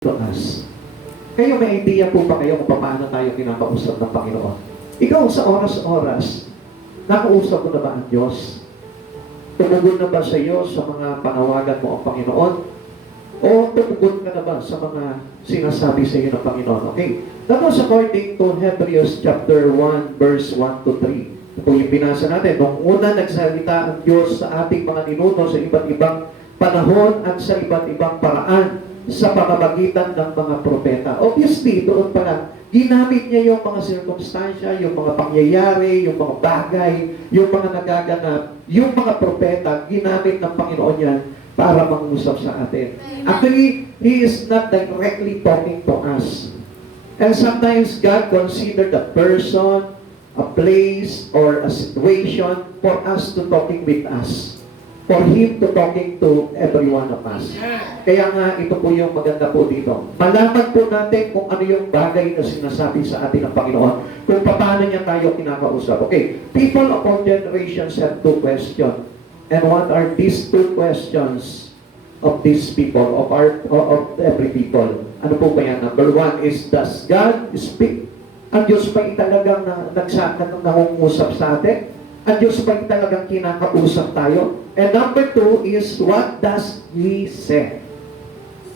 to us. Kayo, may idea po ba kayo kung paano tayo kinakausap ng Panginoon? Ikaw sa oras-oras, nakausap mo na ba ang Diyos? Tumugon na ba sa iyo sa mga panawagan mo ang Panginoon? O tumugon ka na ba sa mga sinasabi sa iyo ng Panginoon? Okay. That was according to Hebrews chapter 1, verse 1 to 3. Ito po yung binasa natin. Nung una nagsalita ang Diyos sa ating mga ninuno sa iba't ibang panahon at sa iba't ibang paraan sa pamamagitan ng mga propeta. Obviously, doon pa lang, ginamit niya yung mga sirkumstansya, yung mga pangyayari, yung mga bagay, yung mga nagaganap, yung mga propeta, ginamit ng Panginoon yan para mangusap sa atin. Actually, He is not directly talking to us. And sometimes God considered a person, a place, or a situation for us to talking with us. For Him to talking to every one of us. Kaya nga, ito po yung maganda po dito. Malaman po natin kung ano yung bagay na sinasabi sa atin ng Panginoon, kung paano niya tayo kinakausap. Okay, people of all generations have two questions. And what are these two questions of these people, of every people? Ano po ba yan? Number one is, does God speak? Ang Diyos ba talagang nangungusap sa atin? Ang Diyos ba talagang kinakausap tayo? And number two is, what does He say?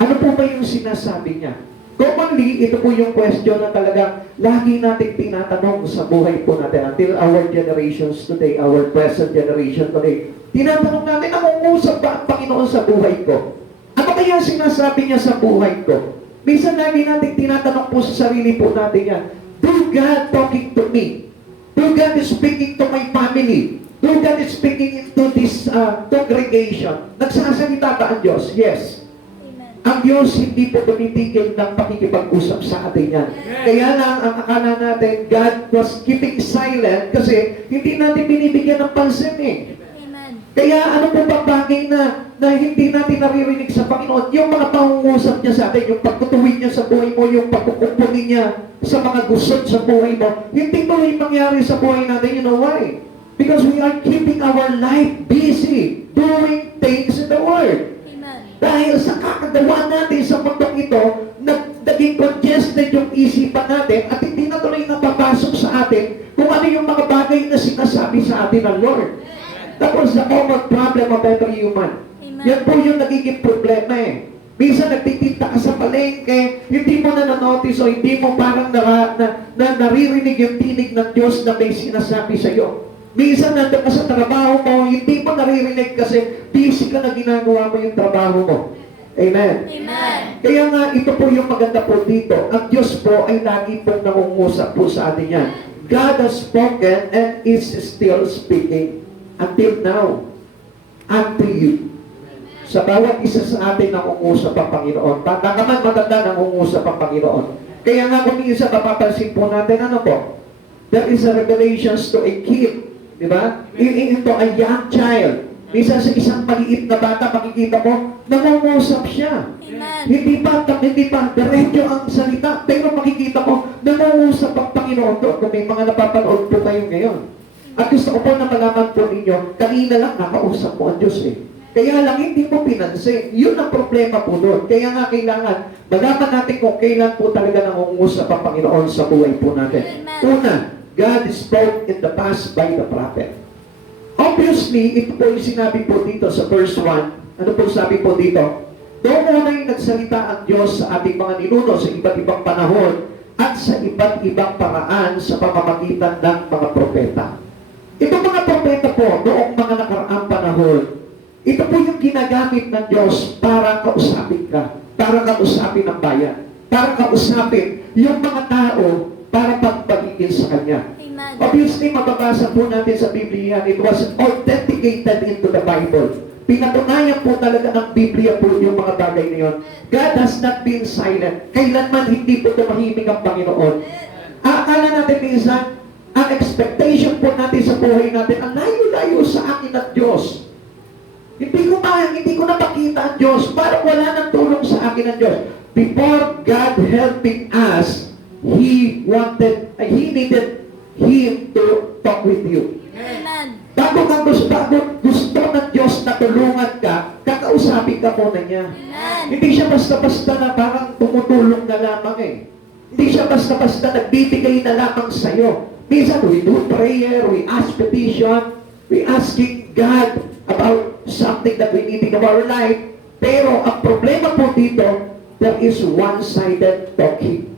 Ano po ba yung sinasabi niya? Commonly, ito po yung question na talagang lagi natin tinatanong sa buhay po natin until our generations today, our present generation today. Tinatanong natin, nangungusap ba ang Panginoon sa buhay ko? Ano kaya sinasabi niya sa buhay ko? Minsan lagi natin tinatanong po sa sarili po natin yan, do God talking to me? Do God is speaking to my family? Do God is speaking into this congregation? Nagsasalita ba ang Diyos? Yes. Amen. Ang Diyos hindi po tumitigil ng pakikipag-usap sa atin yan. Kaya lang, ang akala natin, God was keeping silent kasi hindi natin binibigyan ng pansin eh. Amen. Kaya ano po ba bagay na hindi natin naririnig sa Panginoon? Yung mga pangungusap niya sa atin, yung pagtutuwid niya sa buhay mo, yung pagkukumpuni niya sa mga gusot sa buhay mo, hindi tuloy mangyari sa buhay natin. You know why? Because we are keeping our life busy doing things in the Word. Amen. Dahil sa kakagawa natin sa mundong ito, naging congested yung isipan natin at hindi na tuloy napapasok sa atin kung ano yung mga bagay na sinasabi sa atin ng Lord. That was the common problem of every human. Amen. Yan po yung nagiging problema eh. Minsan nagtitinda ka sa palengke, hindi mo na na-notice o hindi mo parang naririnig yung tinig ng Diyos na may sinasabi sa iyo. Minsan nandun ka sa trabaho mo, hindi mo naririnig kasi busy ka na ginagawa mo yung trabaho mo. Amen? Amen. Kaya nga, ito po yung maganda po dito. Ang Diyos po ay lagi pong nangungusap po sa atin yan. God has spoken and is still speaking until now unto you. Sa bawat isa sa atin nangungusap ang Panginoon. Bata ka man matanda, nangungusap ang Panginoon. Kaya nga kung minsan mapapansin po natin, ano po? There is a revelations to a kid. Di ba? Ito a young child. Minsan sa isang maliit na bata, makikita mo, nangungusap siya. Amen. Hindi pa diretso ang salita, pero makikita mo, nangungusap ang Panginoon doon. Kung may mga napapanood po kayo ngayon. At gusto ko po na malaman po ninyo, kanina lang nakausap mo ang Diyos eh. Kaya lang hindi mo pinansin. Yun ang problema po doon. Kaya nga kailangan, malaman natin kung kailan po talaga nangungusap ang Panginoon sa buhay po natin. Una, God spoke in the past by the prophet. Obviously, ito po yung sinabi po dito sa verse 1. Ano po sabi po dito? Doon una'y nagsalita ang Diyos sa ating mga ninuno sa iba't ibang panahon at sa iba't ibang paraan sa pamamagitan ng mga propeta. Itong mga propeta po, noong mga nakaraang panahon, ito po yung ginagamit ng Diyos para kausapin ka, para kausapin ang bayan, para kausapin yung mga tao para pagpagigil sa Kanya. Amen. Obviously, mababasa po natin sa Biblia, it was authenticated into the Bible. Pinatunayan po talaga ng Biblia po yung mga bagay na yun. God has not been silent. Kailanman hindi po tumahimik ang Panginoon. Akala natin minsan, ang expectation po natin sa buhay natin, ang layo-layo sa akin ng Diyos. Hindi ko napakita ang Diyos. Parang wala nang tulong sa akin ang Diyos. Before God helping us, He needed Him to talk with you. Amen. Bago gusto ng Diyos na tulungan ka, kakausapin ka muna niya. Hindi siya basta-basta na parang tumutulong na lamang eh. Hindi siya basta-basta nagbibigay na lamang sa'yo. Minsan, we do prayer, we ask petition, we asking God about something that we need in our life. Pero ang problema po dito, there is one-sided talking.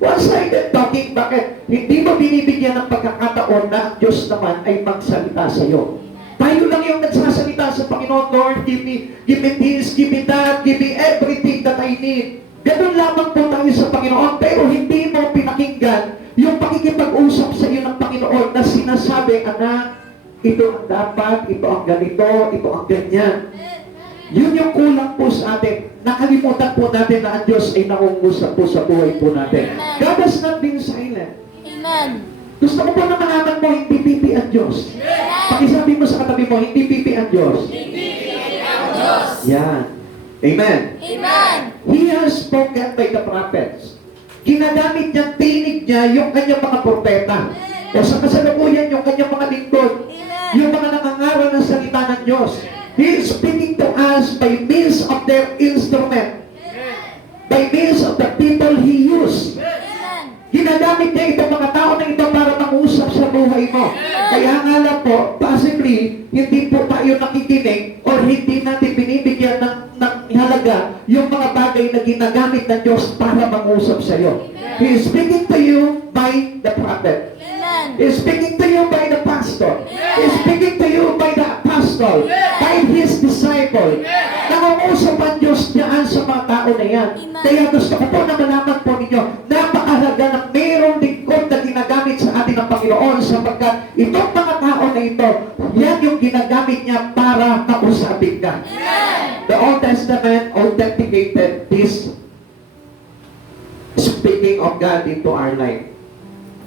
One-sided talking, bakit? Hindi mo binibigyan ng pagkakataon na ang Diyos naman ay magsalita sa iyo. Tayo lang yung nagsasalita sa Panginoon, Lord, give me this, give me that, give me everything that I need. Ganun lamang po tayo sa Panginoon, pero hindi mo pinakinggan yung pakikipag-usap sa iyo ng Panginoon na sinasabi, anak, ito ang dapat, ito ang ganito, ito ang ganyan. Yun yung kulang po sa atin. Nakalimutan po natin na ang Diyos ay nangungusap po sa buhay po natin. God has not been silent. Amen. Gusto ko po na malaman mo, hindi pipi ang Diyos. Pakisabi mo sa katabi mo, hindi pipi ang Diyos. Hindi ang Diyos. Yan. Amen. Amen. He has spoken by the prophets. Ginagamit niya, tinig niya yung kanyang mga propeta. O sa kasalukuyan, yung kanyang mga lingkod. Yung mga nangangaral ng salita ng Diyos. He is speaking to us by means of their instrument. By means of the people He used. Ginagamit niya itong mga tao na ito para mangusap sa buhay mo. Kaya nga lang po, possibly, hindi po tayo nakikinig or hindi natin binibigyan ng halaga yung mga bagay na ginagamit ng Diyos para mangusap sa iyo. He is speaking to you by the prophet. He is speaking to you by the pastor. He is speaking to you by the apostle, by his disciple. Nangungusap ang Diyos niyan sa mga tao na yan. Kaya gusto ko po na malaman po ninyo, napakahalaga na mayroong lingkod na ginagamit sa atin ng Panginoon sapagkat itong mga tao na ito, yan yung ginagamit niya para kausapin ka. The Old Testament authenticated this speaking of God into our life.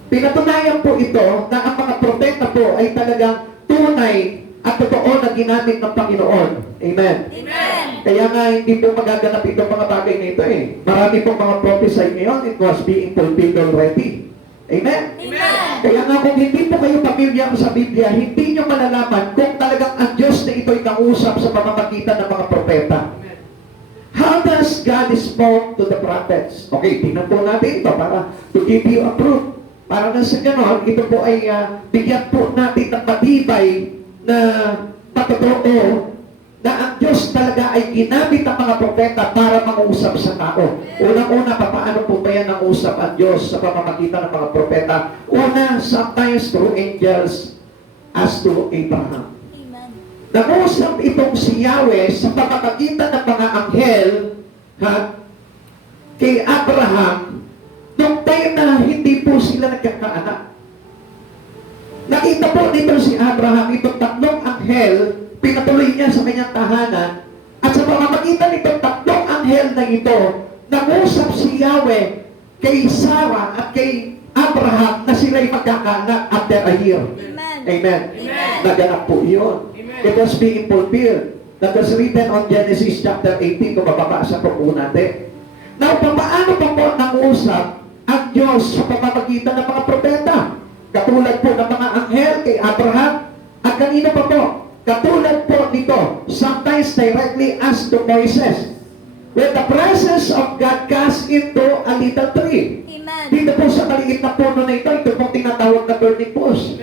Pinatunayan po ito na ang mga propeta po ay talagang tunay at totoo na ginamit ng Panginoon. Amen. Amen. Kaya nga hindi po magaganap itong mga bagay na ito eh. Marami pong mga prophesy ngayon, it was being fulfilled already. Amen. Amen. Kaya nga kung hindi po kayo pamilyar sa Biblia, hindi nyo malalaman kung talagang ang Diyos na ito'y nangusap sa pamamagitan ng mga propeta. How does God spoke to the prophets? Okay, tingnan po natin ito para to give you a proof. Para na sa ganon, ito po ay bigyan po natin ng matibay na patotoo na ang Diyos talaga ay ginamit ng mga propeta para mangusap sa tao. Unang-una, paano po ba yan ang usap ang Diyos sa pamamagitan ng mga propeta? Una, sometimes through angels as to Abraham. Nangusap itong si Yahweh sa pamamagitan ng mga anghel kay Abraham nung time na hindi po sila nagkakaanak. Nakita po nito si Abraham, itong tatlong anghel, pinatuloy niya sa kanyang tahanan, at sa pamamagitan nitong tatlong anghel na ito, nangusap si Yahweh kay Sarah at kay Abraham na sila'y magkakaanak after a year. Amen. Amen. Amen. Naganap po yun. It was being fulfilled. That was written on Genesis chapter 18 kung mababasa po natin. Now, paano pa po nangusap ang Diyos sa pamamagitan ng mga propeta? Katulad po ng mga anghel kay Abraham. At kanina pa po, katulad po nito, sometimes directly as to Moises. When the presence of God cast into a little tree. Amen. Dito po sa maliit na puno na ito pong tinatawag na burning bush.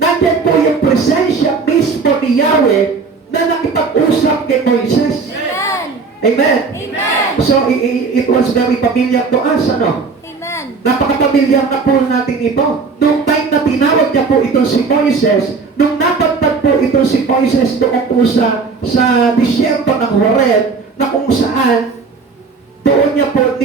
Nandiyan po yung presensya mismo ni Yahweh na nakipag-usap kay Moises. Amen. Amen. Amen. So, it was very familiar to us, ano? Amen. Napaka-familiar na po natin ito. Nung time na tinawag niya po ito si Moises, nung napagtag po ito si Moises doon po sa disyerto ng Horeb, na kung saan doon niya po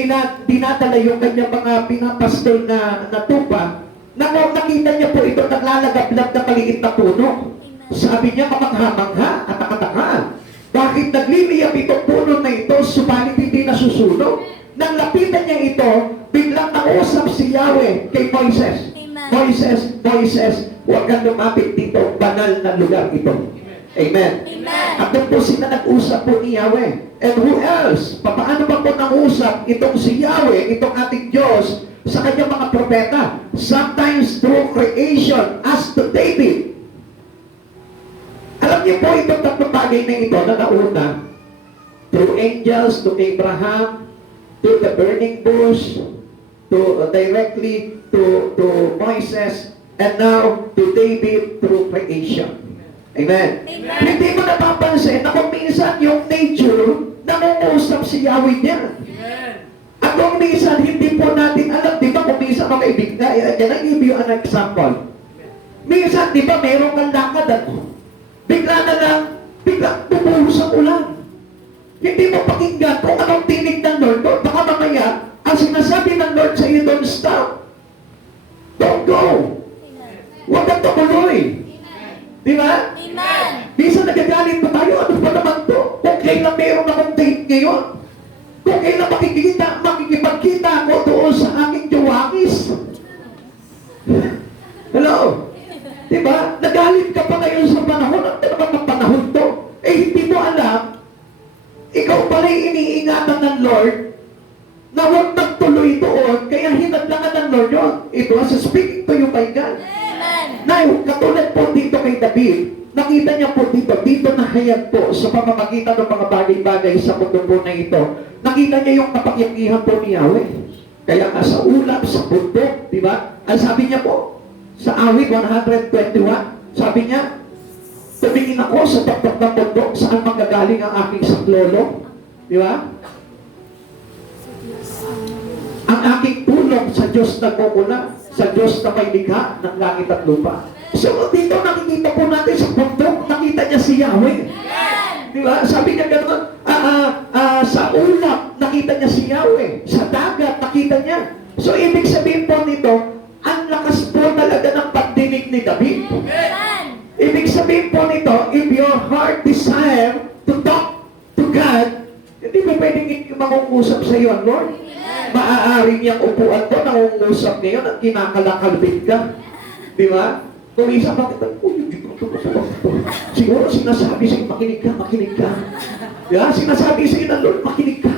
dinadala yung kanyang mga pinapastol na tupa, nakita niya po ito naglalagablab na maliit na puno. Sabi niya, kamangha-mangha at nakatakaan. Bakit nagliliyap itong puno na ito, subalit hindi nasusunog? Nang lapitan niya ito, biglang nausap si Yahweh kay Moises. Amen. Moises, huwag kang lumapit dito, banal na lugar ito. Amen. Amen. At doon po sila nag-usap po ni Yahweh. And who else? Paano ba po nang-usap itong si Yahweh, itong ating Diyos, sa kanyang mga propeta? Sometimes through creation, as to David. Alam niyo po itong tatlong bagay na ito na nauna, through angels to Abraham, to the burning bush, to directly to Moses, and now to David through creation. Amen. Amen. Hindi mo napapansin na kung minsan yung nature, nangungusap si Yahweh niya. At kung minsan, hindi po natin alam, di ba kung minsan mga ibig na, yan ang give you an example. Minsan, di ba, meron kang lakad at bigla na lang, bigla bumuhos ang ulan. Hindi mo pakinggan kung anong tinig ng Lord. Baka mamaya, ang sinasabi ng Lord sa iyo, don't stop. Don't go. Huwag kang tumuloy. Di ba? Amen. Minsan nagagalit pa tayo, ano ba naman to? Kung kailan meron akong date ngayon, kung kailan makikipagkita ako doon sa aking jawangis. Hello? Diba? Nagalit ka pa ngayon sa panahon. Ano naman ang panahon to? Eh, hindi mo alam, ikaw pala'y iniingatan ng Lord na huwag magtuloy doon, kaya hinadlangan ng Lord yun. It was speaking to you by God. Amen. Now, katulad po dito kay David, nakita niya po dito nahayag po sa pamamagitan ng mga bagay-bagay sa mundo po na ito. Nakita niya yung kapangyarihan po ni Yahweh. Kaya nga sa ulap, sa bundok, di ba? Ang sabi niya po, sa awit 121, sabi niya, tumingin ako sa taktak ng bundok, saan manggagaling ang aking saklolo? Di ba? Ang aking tulong sa Diyos na gumula, sa Diyos na may likha ng langit at lupa. So, dito nakikita po natin sa bundok, nakita niya si Yahweh. Di ba? Sabi niya gano'n, sa ulap, nakita niya si Yahweh. Sa dagat, nakita niya. So, ibig sabihin po nito, ang lakas po talaga ng pagdinig ni David. Amen. Ibig sabihin po nito, if your heart desire to talk to God, hindi mo pwedeng mangungusap sa iyo ang Lord. Maaaring yung upuan ko, nangungusap ngayon at kinakalakalbit ka. Di ba? Kung isa, bakit siguro sinasabi sa'yo, makinig ka. Yeah, sinasabi sa'yo ng Lord, makinig ka.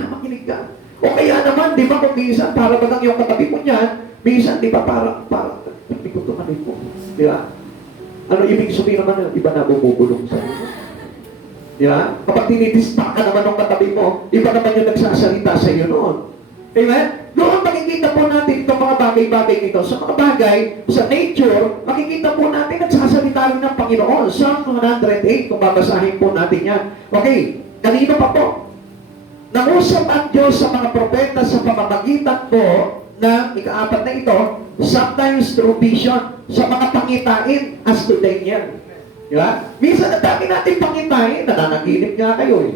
O kaya naman, di ba, kung minsan, para bagang yung katabi mo niyan, minsan, di ba, para, hindi ko tumanin mo. Di ba? Ano ibig sabihin naman, iba na bumubulong sa'yo. Di ba? Kapag tinitista ka naman ng katabi mo, iba naman yung nagsasalita sa'yo noon. Amen? Doon makikita po natin itong mga bagay-bagay nito. Sa mga bagay, sa nature, makikita po natin nagsasalita rin ng Panginoon. Psalm 108, kung babasahin po natin yan. Okay, kanino pa po? Nangusap ang Diyos sa mga propeta sa pamamagitan po ng ikaapat na ito, sometimes through vision, sa mga pangitain as to Daniel. Diba? Minsan ang dami natin pangitain, nananaginip nga kayo eh.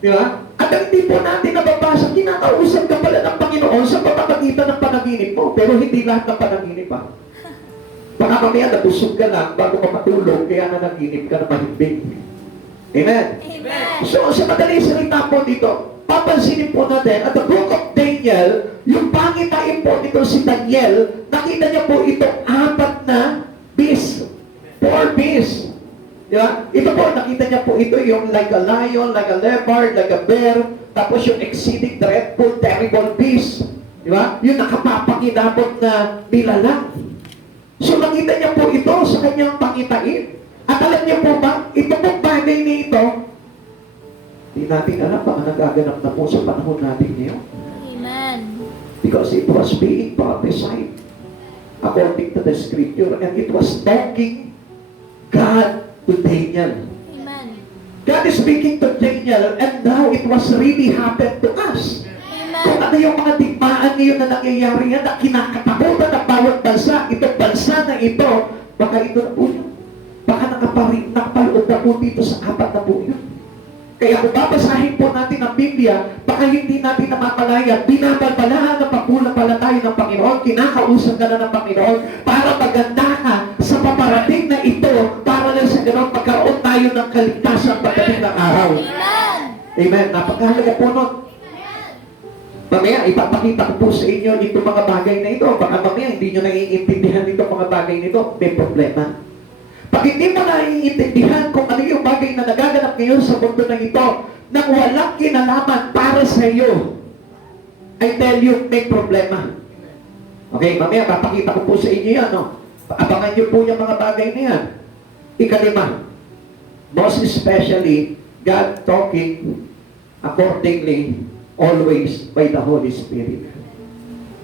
Diba? At ang hindi po natin nababasa, kinakausap ka pala ng Panginoon sa pamamagitan ng panaginip mo, pero hindi lahat ng panaginip pa. Baka mamaya nabusog ka lang bago ka matulog, kaya nanaginip ka na mahimbing. Amen? Amen. So, sa madaling salita po dito, papansinin po natin, at the book of Daniel, yung pangitain po dito si Daniel, nakita niya po ito, 4 na beast. 4 beasts. Diba? Ito po, nakita niya po ito, yung like a lion, like a leopard, like a bear, tapos yung exceeding dreadful, terrible beast. Diba? Yung nakapapakinabot na nilalang. So, nakita niya po ito sa kanyang pangitain. At alam niyo po ba, ito pong bagay na ito, hindi natin alam baka nagaganap na po sa panahon natin ngayon. Amen. Because it was being prophesied according to the scripture, and it was talking God to Daniel. Amen. God is speaking to Daniel, and now it was really happened to us. Kung Amen. ano yung mga digmaan ngayon na nangyayari yan, na kinakatakutan ng bawat bansa, itong bansa na ito, baka ito na po yun. Baka nakapalood na po dito sa 4 na po yun. Kaya kung babasahin po natin ang Biblia, baka hindi natin namamalaya, binabalbalahan ng pagkulang pala tayo ng Panginoon, kinakausap ka na ng Panginoon, para maganda ka sa paparating na ito, para lang sa ganoon magkaroon tayo ng kaligtasan pagdating ng araw. Amen. Amen. Napakahalaga po nun. Mamaya, ipapakita ko po sa inyo itong mga bagay na ito. Baka mamaya, hindi nyo naiintindihan itong mga bagay nito. May problema. Pag hindi mo naiintindihan kung ano yung bagay na nagaganap ngayon sa mundo na ito, nang walang kinalaman para sa iyo, I tell you, may problema. Okay, mamaya, papakita ko po sa inyo yan. No? Abangan nyo po yung mga bagay na yan. 5, Most especially, God talking accordingly always by the Holy Spirit.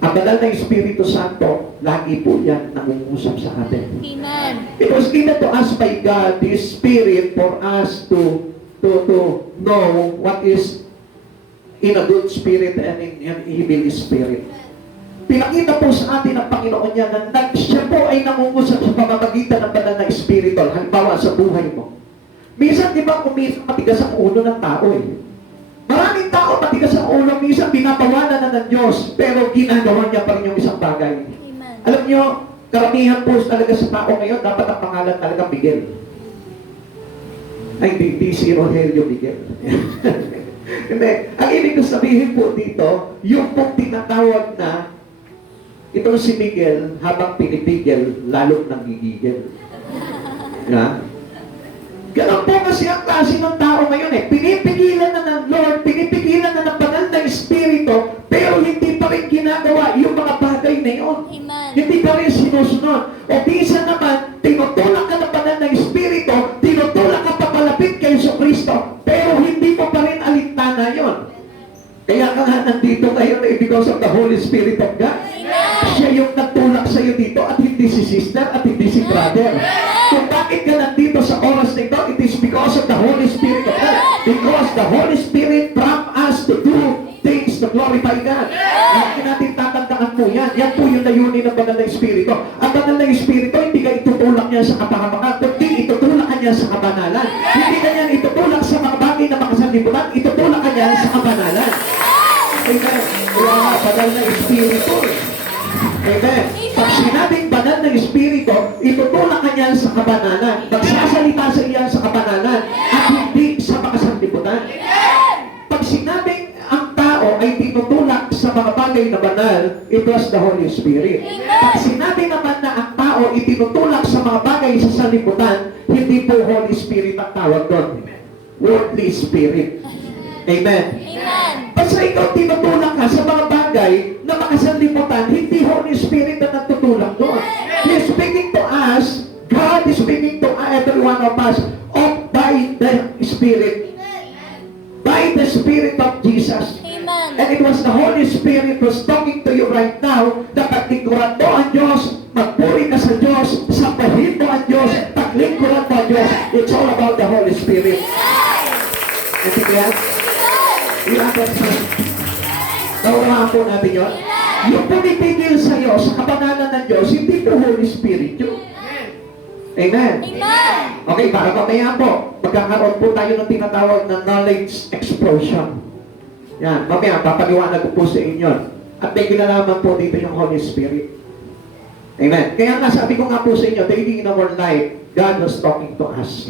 Ang banal na Espiritu Santo, lagi po yan nangungusap sa atin. Amen. It was given to us by God, this Spirit, for us to know what is in a good spirit and in an evil spirit. Pinakita po sa atin ng Panginoon niya na siya po ay nangungusap sa pamamagitan ng banal na Espiritu. Halimbawa sa buhay mo. Minsan, di ba, minsan matigas ang ulo ng tao eh. Maraming tao matigas ang ulo, minsan binabawalan na ng Diyos, pero ginagawa niya pa rin yung isang bagay. Amen. Alam niyo, karamihan po talaga sa tao ngayon, dapat ang pangalan talaga Miguel. Ay, hindi si Rogelio Miguel. Hindi. Ang ibig ko sabihin po dito, yung pong tinatawag na itong si Miguel, habang pinipigil, lalong nanggigigil. Na? Ganun po kasi ang klase ng tao ngayon eh. Pinipigilan na ng Lord, pinipigilan na ng banal na Espiritu, pero hindi pa rin ginagawa yung mga bagay na yun. Amen. Hindi pa rin sinusunod. O minsan naman, tinutulak ka ng banal na Espiritu, tinutulak ka papalapit kay Kristo, pero hindi mo pa rin alintana yun. Kaya ka nga nandito ngayon eh, because of the Holy Spirit of God. Siya yung nagtulak sa iyo dito at hindi si sister at hindi si brother. Kung bakit ka nandito sa oras na ito, it is because of the Holy Spirit of God. Because the Holy Spirit prompt us to do things to glorify God. Hindi natin tatandaan po yan. Yan po yung layunin ng banal na Espiritu. Ang banal na Espiritu, hindi ka itutulak niya sa kapahamakan, kundi itutulak ka niya sa kabanalan. Hindi ka niya itutulak sa mga bagay na makasanlibutan, itutulak ka niya sa kabanalan. Amen. Kaya banal na Espiritu. Amen. Pag sinabing banal na Espiritu, itutulak ka niyan sa kabanalan. Magsasalita sa iyan sa kabanalan at hindi sa makasanlibutan. Pag sinabing ang tao ay tinutulak sa mga bagay na banal, it was the Holy Spirit. Pag sinabi naman na ang tao itinutulak sa mga bagay sa sanlibutan, hindi po Holy Spirit ang tawag doon. Worldly Spirit. Amen. Amen. Basta ikaw tinutulak ka sa mga bagay na makasanlibutan, hindi Holy Spirit na nagtutulak doon. He is speaking to us, God is speaking to every one of us by the Spirit. By the Spirit of Jesus. Amen. And it was the Holy Spirit who's talking to you right now na paglingkuran mo ang Diyos, magpuri ka sa Diyos, sampahin mo ang Diyos, paglingkuran mo ang Diyos. It's all about the Holy Spirit. Hindi kaya? Ilangan sa naurahan po natin yun. Yung pumipigil sa iyo sa kabanalan ng Diyos, hindi po Holy Spirit yun. Amen. Amen. Okay, para mamaya po, magkakaroon po tayo ng tinatawag na knowledge explosion. Yan, mamaya, papaliwanag ko po sa inyo. At may kinalaman po dito yung Holy Spirit. Amen. Kaya nga sabi ko nga po sa inyo, daily in our life, God was talking to us.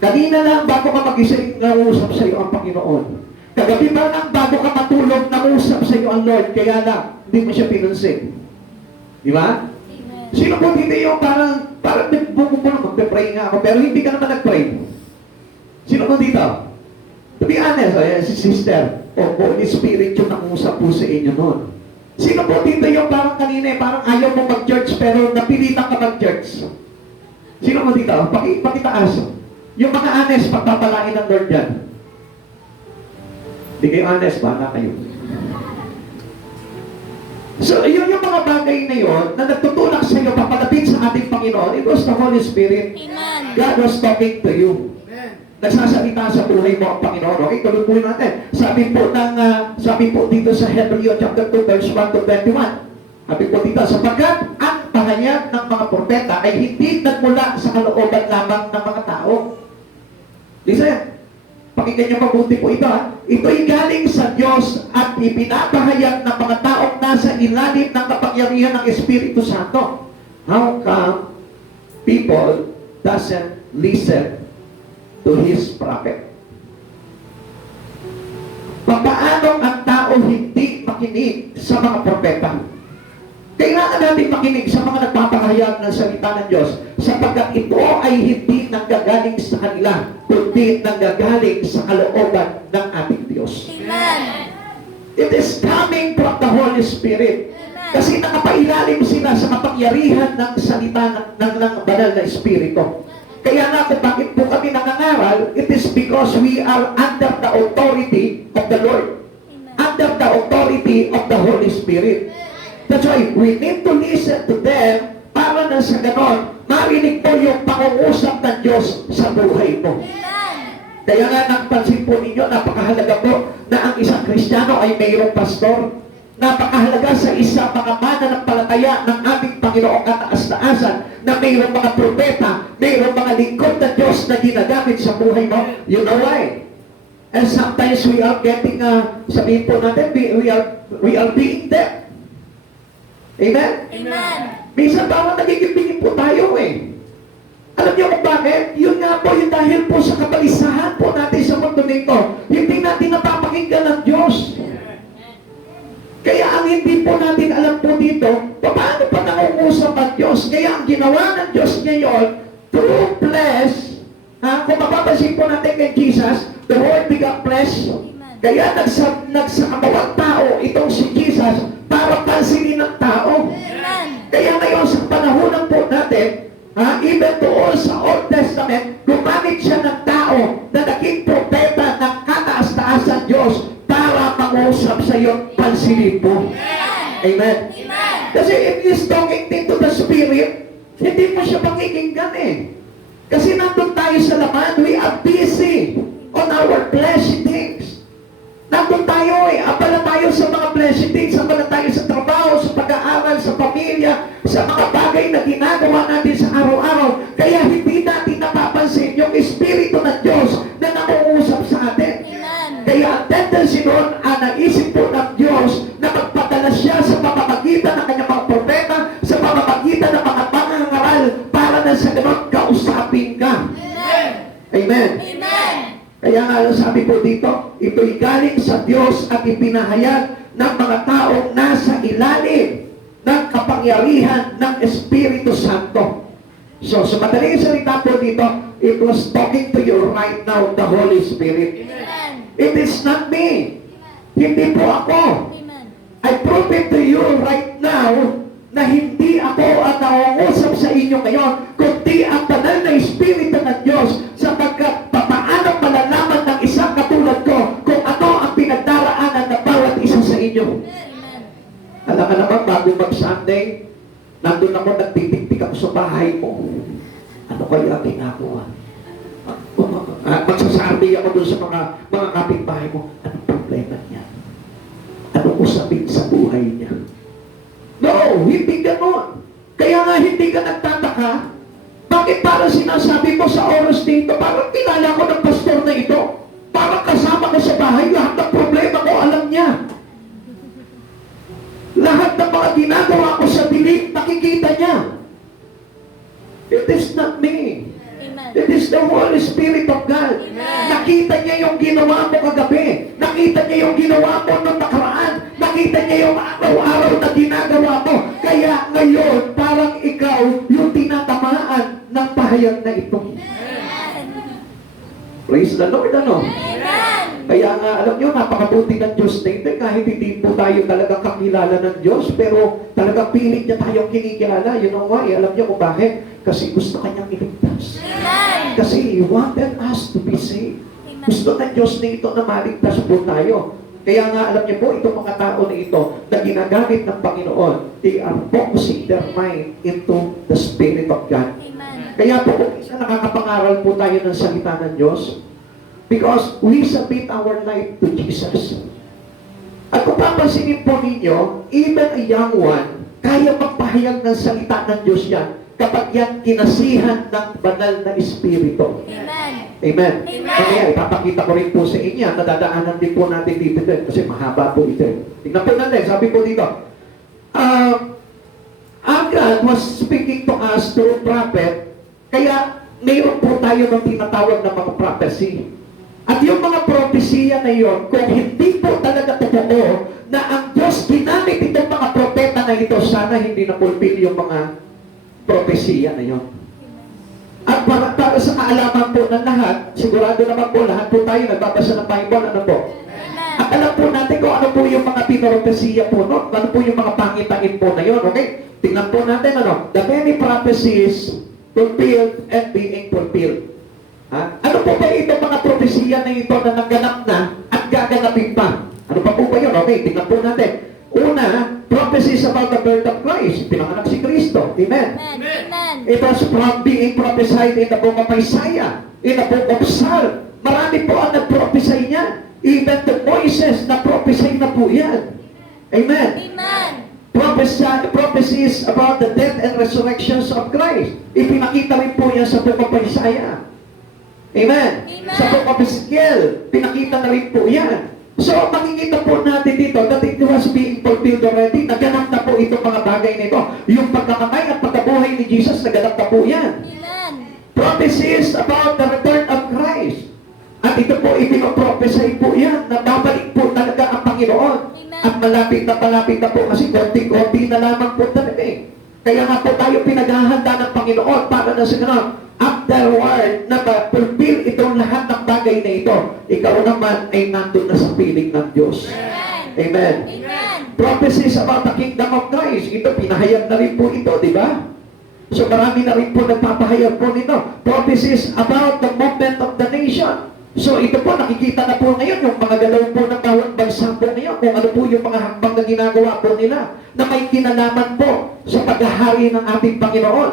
Kanina lang, bago ka mag-isip, nausap sa iyo ang Panginoon. Kagabi pa lang, bago ka matulog, nausap sa iyo ang Lord. Kaya lang, hindi mo siya pinansin. Di ba? Amen. Sino po dito yung parang magpe-pray nga ako, pero hindi ka naman nag-pray? Sino po dito? To be honest, si sister, o Holy Spirit yung nangusap po sa inyo noon. Sino po dito yung parang kanina, parang ayaw mo mag-church, pero napilitan ka mag-church? Sino po dito? Pakitaas. Yung mga honest, pagpapalain ng Lord yan. Hindi kayo honest, baka kayo. So, yun yung mga bagay na yun na nagtutulak sa iyo, papalapit sa ating Panginoon. It was the Holy Spirit. Amen. God was talking to you. Nagsasalita sa buhay mo ang Panginoon. Okay, tuloy po natin. Sabi po dito sa Hebrew chapter 2, verse 1 to 21. Sabi po dito, sapagkat ang pahayag ng mga propeta ay hindi nagmula sa kalooban lamang ng mga tao. Listen. Pakinggan niyo mabuti po ito. Ito'y galing sa Diyos at ipinapahayag ng mga taong nasa ilalim ng kapangyarihan ng Espiritu Santo. How come people doesn't listen to His prophet? Paano ang tao hindi makinig sa mga propeta? Kailangan natin makinig sa mga nagpapahayag ng salita ng Diyos sapagkat ito ay hindi nanggagaling sa kanila, kundi nanggagaling sa kalooban ng ating Diyos. Amen. It is coming from the Holy Spirit. Kasi nakapailalim sila sa kapangyarihan ng salita ng banal na Espiritu. Kaya nga kung bakit po kami nangangaral, it is because we are under the authority of the Lord. Amen. Under the authority of the Holy Spirit. That's why we need to listen to them para na sa ganon, marinig po yung pangungusap ng Diyos sa buhay mo. Amen. Kaya nga napansin po ninyo, napakahalaga po na ang isang Kristiyano ay mayroong pastor. Napakahalaga sa isang mga mananampalataya ng ating Panginoong kataas-taasan na mayroong mga propeta, mayroong mga lingkod na Diyos na ginagamit sa buhay mo. You know why? And sometimes we are getting, sabihin po natin, we are being deaf. Amen? Amen. Minsan parang nagigibingin po tayo eh. Alam niyo kung bakit? Yun nga po, yun dahil po sa kabalisahan po natin sa mundo nito. Hindi natin napapakinggan ng Diyos. Kaya ang hindi po natin alam po dito, paano pa nangungusap ang Diyos? Kaya ang ginawa ng Diyos ngayon, through flesh, kung mapapansin po natin kay Jesus, the Word became flesh. Kaya nagsakabawang tao itong si Jesus para pansinin ng tao. Amen. Kaya ngayon sa panahon po natin, even doon sa Old Testament, gumamit siya ng tao na naging propeta ng kataas-taasan Diyos para mangusap sa iyong pansinin po. Amen. Amen. Kasi if he's talking into the Spirit, hindi mo siya pakikinggan eh. Kasi nandun tayo sa laman, we are busy on our fleshy things. Nandun tayo eh, abala tayo sa mga fleshy things, abala tayo sa trabaho, sa pag-aaral, sa pamilya, sa mga bagay na ginagawa natin sa araw-araw. Kaya hindi natin napapansin yung Espiritu ng Diyos na nangungusap sa atin. Amen. Kaya ang tendency noon, naisip po ng Diyos na magpadala siya sa pamamagitan ng kanyang mga propeta, sa pamamagitan ng mga pangangaral, para na sa ganon kausapin ka. Amen. Amen. Amen. Kaya nga sabi po dito, ito'y galing sa Diyos at ipinahayag ng mga taong nasa ilalim ng kapangyarihan ng Espiritu Santo. So, sa madaling salita po dito, it was talking to you right now, the Holy Spirit. Amen. It is not me. Hindi po ako. Amen. I prove it to you right now na hindi ako ang nangungusap sa inyo ngayon, kundi ang banal na Espiritu ng Diyos, sapagkat papaano malalaman ng isang katulad ko kung ano ang pinagdaraanan ng bawat isa sa inyo. Amen. Alam ka naman, bago mag-Sunday, nandun ako, nagtitiktik ako sa bahay mo. Ano kaya ginagawa? Magsasabi ako doon sa mga kapitbahay mo, anong problema niya? Anong usapin sa buhay niya? No, hindi ganon. Kaya nga hindi ka nagtataka. Bakit parang sinasabi mo sa oras dito, parang kilala ko ng pastor na ito. Parang kasama ko sa bahay, lahat ng problema ko alam niya. Lahat ng mga ginagawa ko sa dilim, nakikita niya. It is not me. Amen. It is the Holy Spirit of God. Amen. Nakita niya yung ginawa mo kagabi. Nakita niya yung ginawa mo nung nakaraan. Nakita niya yung araw-araw na ginagawa mo. Kaya ngayon, parang ikaw yung tinatamaan ng pahayag na ito. Amen. Praise the Lord, ano? Amen. Kaya nga, alam nyo, napakabuti ng Diyos na ito. Kahit hindi po tayo talagang kakilala ng Diyos, pero talagang pilit niya tayong kinikilala. You know why? Alam niyo kung bakit? Kasi gusto kanyang iligtas. Amen. Kasi He wanted us to be saved. Amen. Gusto ng Diyos na ito na maligtas po tayo. Kaya nga, alam niyo po, itong mga tao na ito na ginagamit ng Panginoon, they are focusing their mind into the Spirit of God. Amen. Kaya po, kung isa nakakapangaral po tayo ng salita ng Diyos, because we submit our life to Jesus. At kung papansinin po ninyo, even a young one, kaya magpahayag ng salita ng Diyos yan, kapag yan kinasihan ng banal na Espiritu. Amen. Amen. Amen. Kaya ipapakita ko rin po sa inyo, nadadaanan din po natin dito din, kasi mahaba po ito. Tingnan po natin, sabi po dito, God was speaking to us through prophet, kaya mayroon po tayo ng tinatawag na mga prophecy. At yung mga propesiya na yon, kung hindi po talaga totoo na ang Diyos ginamit itong mga propeta na ito, sana hindi na-fulfill yung mga propesiya na yon. At para sa kaalaman po ng lahat, sigurado naman po, lahat po tayo nagbabasa ng Bible, ano po? Amen. At alam po natin kung ano po yung mga pinropesiya po, no? Ano po yung mga pangitain po na yon, okay? Tingnan po natin, ano? The many prophecies fulfilled and being fulfilled. Ha? Ano po ba itong mga propesiya na ito na naganap na at gaganapin pa? Ano pa po ba yun? Okay, tingnan po natin. Una, prophecies about the birth of Christ. Pinanganak si Kristo. Amen. Amen. It was being prophesied in the book of Isaiah, in the book of Psalm. Marami po ang nag-prophesy niya. Even to Moises, na-prophesy na po yan. Amen. Amen. Prophecies about the death and resurrections of Christ. Ipinakita rin po yan sa book of Isaiah. Amen. Amen. Sa book of Ezekiel, pinakita na rin po yan. So, makikita po natin dito that it was being fulfilled already. Naganap na po itong mga bagay nito. Yung pagkamatay at pagkabuhay ni Jesus, naganap na po yan. Amen. Prophecies about the return of Christ. At ito po, ipinoprophesy po yan, na babalik po talaga ang Panginoon. Amen. At malapit na po kasi konti-konti na lamang po talaga eh. Kaya nga po tayo pinaghahanda ng Panginoon para na sa ganun. Afterward, na ma-fulfill itong lahat ng bagay na ito, ikaw naman ay nandun na sa piling ng Diyos. Amen. Amen. Amen. Prophecies about the kingdom of Christ. Ito, pinahayag na rin po ito, di ba? So marami na rin po nagpapahayag po nito. Prophecies about the movement of the nation. So ito po, nakikita na po ngayon yung mga galaw po ng bawat bansa po ngayon, kung ano po yung mga hakbang na ginagawa po nila, na may kinalaman po sa paghahari ng ating Panginoon.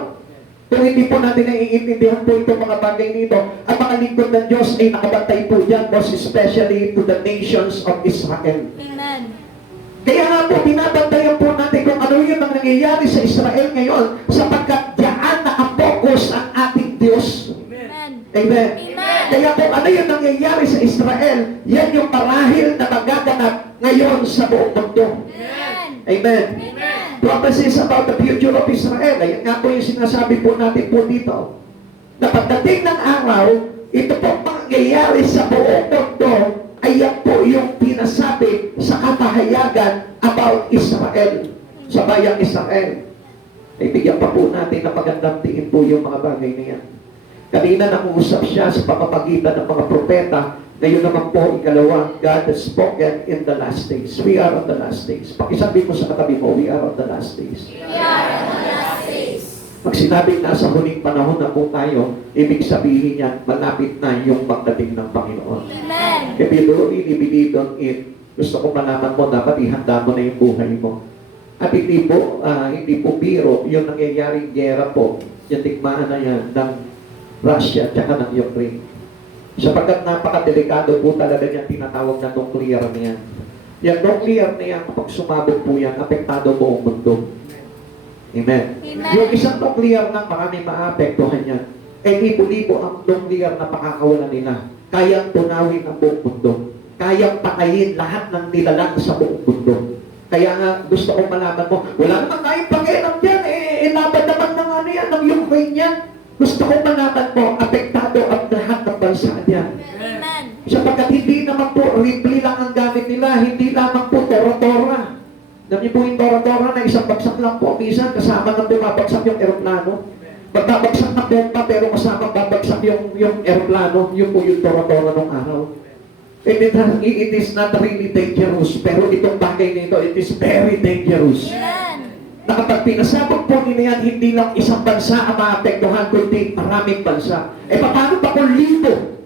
Kung hindi po natin naiintindihan po itong mga bagay nito, ang mga lingkod ng Diyos ay nakabantay po dyan, most especially to the nations of Israel. Amen. Kaya nga po, binabantayan po natin kung ano yun ang nangyayari sa Israel ngayon, sapagkat diyan nakapokus ang ating Diyos. Amen. Amen. Amen. Kaya kung ano yung nangyayari sa Israel, yan yung marahil na magaganap ngayon sa buong mundo. Amen. Amen. Amen. Prophecies about the future of Israel. Ayan nga po yung sinasabi po natin po dito. Na pagdating ng araw, ito po mangyayari sa buong mundo, ay yan po yung pinasabi sa katahayagan about Israel, sa bayang Israel. Ay bigyan pa po natin na magandang tingin po yung mga bagay na yan. Kanina nangusap siya sa pamamagitan ng mga propeta. Ngayon naman po, ikalawa, God has spoken in the last days. We are on the last days. Pakisabi mo sa katabi mo, we are on the last days. We are on the last days. Pag sinabing nasa huling panahon na po tayo, ibig sabihin yan, malapit na yung pagdating ng Panginoon. Amen. If you really believe on it, gusto ko malaman mo, dapat ihanda mo na yung buhay mo. At hindi po biro, yung nangyayaring gera po, yung tigmaan na yan ng Russia at ng Ukraine. Sapagkat napakadelikado po talaga yung tinatawag na nuclear na yan. Yung nuclear na yan, kapag sumabog po yan, apektado buong mundo. Amen. Amen. Yung isang nuclear na maraming maapektuhan yan, eh libo-libo ang nuclear na pakakawalan nila. Kayang tunawin ang buong mundo. Kayang patayin lahat ng nilalang sa buong mundo. Kaya nga, gusto kong malaman mo, wala naman tayong pakialam dyan, laban naman ng ano yan, ng Ukraine yan. Gusto kong malaman mo, apektado ang lahat ng bansa niya. Amen. Sapagkat hindi naman po rifle lang ang gamit nila, hindi lamang po tora-tora. Namin po yung tora-tora na isang bagsak lang po, minsan kasama ng bumabagsak yung eroplano. Magbabagsak ng bomba pero kasama babagsak yung eroplano, yun po yung tora-tora ng araw. It is not really dangerous, pero itong bagay nito, it is very dangerous. Amen. Na kapag pinasabog po nila yan, hindi lang isang bansa ang maapektuhan, kundi maraming bansa. Paano pa kung libo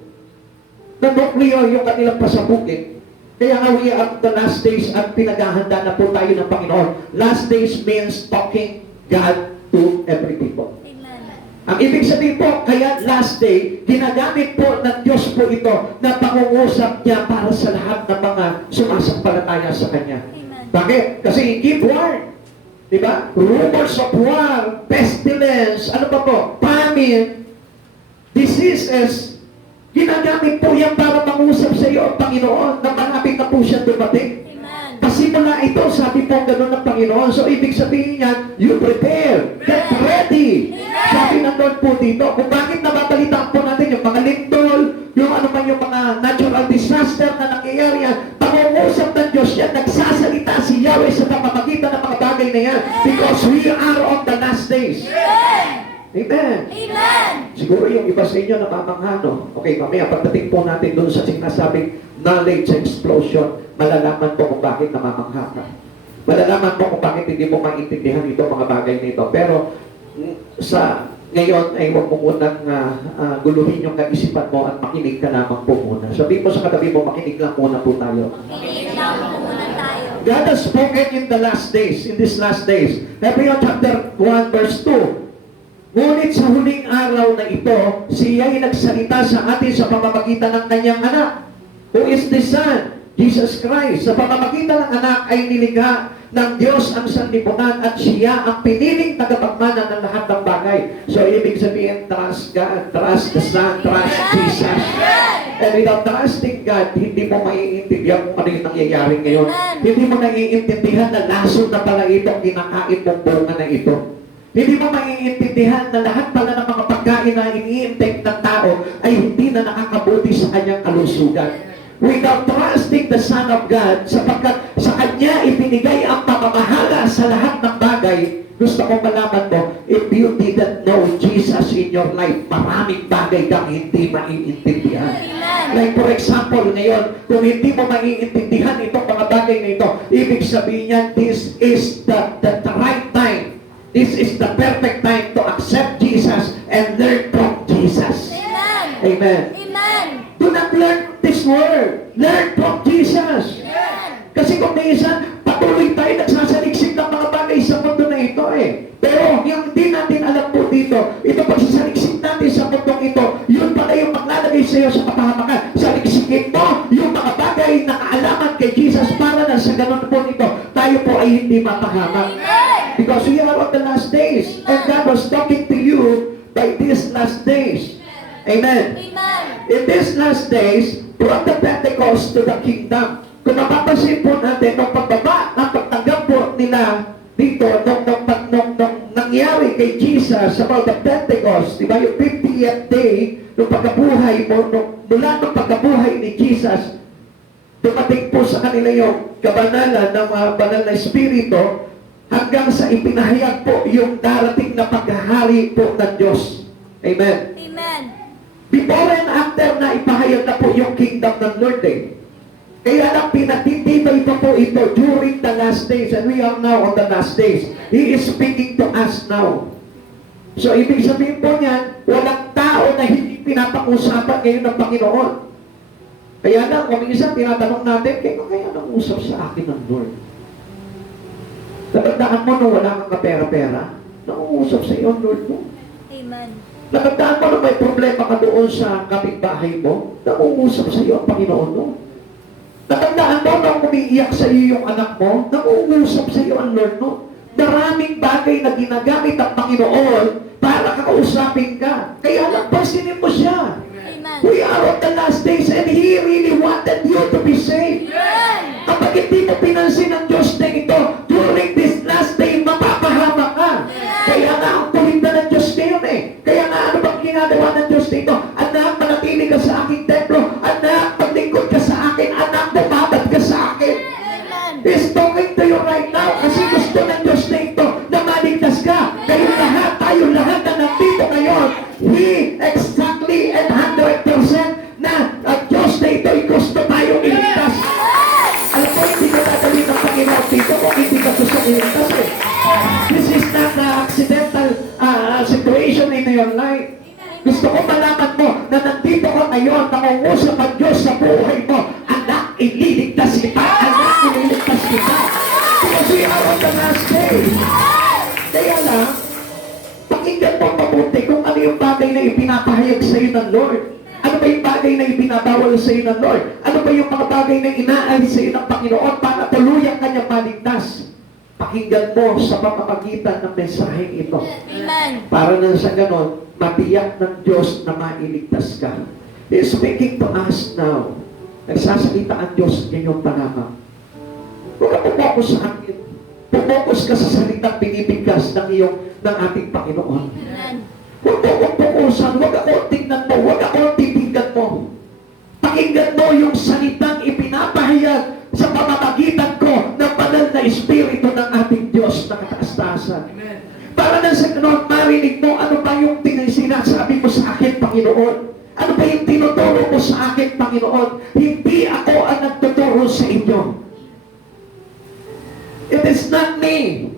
na nuclear yung kanilang pasabugin? Kaya nga we are the last days at pinaghahanda na po tayo ng Panginoon. Last days means talking God to every people. Amen. Ang ibig sabihin po, kaya last day, ginagamit po ng Diyos po ito na pangungusap niya para sa lahat ng mga sumasampalataya sa Kanya. Amen. Bakit? Kasi give word. Diba? Rumors of war, pestilence, ano pa po? Famine, diseases. Ginagamit po yan para mangusap sa iyo ang Panginoon na malapit na po siya dumating. Amen. Kasi mula ito, sabi po gano'n ng Panginoon. So, ibig sabihin yan, you prepare, get ready. Amen. Sabi nandun po dito, kung bakit nababalitaan po natin yung mga lindol, yung ano man yung mga natural disaster na nangyayari yan, pangungusap ng Diyos yan, nagsasalita si Yahweh sa pamamagitan ng mga bagay na yan, because we are on the last days. Amen. Amen. Amen. Siguro yung iba sa inyo namamangha, no? Okay, mamaya pagdating po natin doon sa sinasabing knowledge explosion, malalaman po kung bakit namamangha ka. Malalaman po kung bakit hindi mo maintindihan ito mga bagay nito. Pero sa Ngayon ay huwag mo munang guluhin yung kaisipan mo at makinig ka lamang po muna. Sabi mo sa katabi mo, makinig lang muna po tayo. Makinig lang po muna tayo. God has spoken in the last days, in these last days. Hebrews chapter 1 verse 2. Ngunit sa huling araw na ito, siya ay nagsalita sa atin sa pamamagitan ng kanyang anak, who is the Son, Jesus Christ. Sa pamamagitan ng anak ay nilikha ng Diyos ang sanlibutan at siya ang piniling tagapagmana ng lahat ng bagay. So, ibig sabihin, trust God, trust the Son, trust Jesus. And without trusting God, hindi mo maiintindihan kung ano yung nangyayari ngayon. Amen. Hindi mo naiintindihan na laso na pala itong kinakain mong bunga na ito. Hindi mo maiintindihan na lahat pala ng mga pagkain na ini-intake ng tao ay hindi na nakakabuti sa kanyang kalusugan. Without trusting the Son of God, sapagkat sa Kanya ibinigay ang pamamahala sa lahat ng bagay, gusto kong malaman mo, if you didn't know Jesus in your life, maraming bagay kang hindi maiintindihan. Amen. Like for example, ngayon, kung hindi mo maiintindihan itong mga bagay na ito, ibig sabihin niyan, this is the right time. This is the perfect time to accept Jesus and learn from Jesus. Amen. Amen. Amen. Do not learn this word. Learn from Jesus. Amen. Kasi kung minsan, patuloy tayo nagsasaliksik ng mga bagay sa mundo na ito eh. Pero yung hindi natin alam po dito, ito pagsasaliksik natin sa mundong ito, yun pala yung maglalagay sa iyo sa kapahamakan. Saliksikin mo yung mga bagay na kaalaman kay Jesus para na sa ganun po nito, tayo po ay hindi mapahamak. Amen. Because we are on the last days. And God was talking to you by these last days. Amen. Amen. In these last days, from the Pentecost to the kingdom, kung mapapansin po natin, nung pagbaba, ng pagtanggap po nila dito, nung nangyari kay Jesus about the Pentecost, di ba, yung 50th day, nung pagkabuhay mo, mula nung pagkabuhay ni Jesus, dumating po sa kanila yung kabanalan ng mga banal na espiritu, hanggang sa ipinahayag po yung darating na paghahari po ng Diyos. Amen. Amen. Before and after na ipahayag na po yung kingdom ng Lord eh. Kaya lang pinatitibay pa po ito during the last days, and we are now on the last days. He is speaking to us now. So ibig sabihin po niyan, walang tao na hindi pinapag-usapan ngayon ng Panginoon. Kaya lang, kung minsan tinatanong natin, kaya nang usap sa akin ng Lord? Natandaan mo nung wala kang kapera-pera, nangungusap sa iyo ang Lord mo. Amen. Nakandaan mo na may problema ka doon sa kapitbahay mo, nangungusap sa iyo ang Panginoon mo. Nakandaan mo na umiiyak sa iyo yung anak mo, nangungusap sa iyo ang Lord mo. Maraming bagay na ginagamit ang Panginoon para kakausapin ka. Kaya lang, pansinin mo siya. Amen. We are on the last days and He really wanted you to be saved. Amen. Kapag hindi mo pinansin ang Diyos na ito, during this last day, mapapahama ka. Kaya nga, ang kulit na ng Diyos ngayon eh. Kaya nga, ano bang ginagawa ng Diyos dito? Anak, manatili ka sa aking templo. Anak, maglingkod ka sa akin. Anak, bumabad ka sa akin. Amen. He's talking to you right now kasi gusto ng Diyos na ito na maligtas ka. Kayo lahat, tayo lahat na nandito ngayon, He exactly and 100% na ang Diyos na ito ay gusto tayong iligtas. Alam mo, hindi ka dadali ng Panginoon dito kung hindi ka gusto iligtas eh. This is not an accidental situation in your life. Gusto ko malaman mo na nandito ka ngayon, nangungusap ang Diyos sa buhay mo. Anak, ililigtas kita. Anak, ililigtas kita. Because we are on the last day. Kaya lang, pakinggan mo mabuti kung ano yung bagay na ipinapahayag sa iyo ng Lord. Ano ba yung bagay na ibinabawal sa iyo ng Lord? Ano ba yung mga bagay na inaalis sa iyo ng Panginoon para tuluyang kanyang maligtas? Pakinggan mo sa pamamagitan ng mensaheng ito. Amen. Para na sa ganon, matiyak ng Diyos na mailigtas ka. He is speaking to us now. Nagsasalita ang Diyos ngayong panahon. Huwag ka pumokus sa akin. Pumokus ka sa salitang binibigkas ng ating Panginoon. Amen. Huwag mo kong pukusan, huwag ako tingnan mo, huwag ako titigan mo. Pakinggan mo yung salitang ipinapahayag sa pamamagitan ko ng banal na Espiritu ng ating Diyos na kataas-taasan. Para na sa ganon, marinig mo ano ba yung sinasabi mo sa akin, Panginoon. Ano ba yung tinuturo mo sa akin, Panginoon? Hindi ako ang nagtuturo sa inyo. It is not me.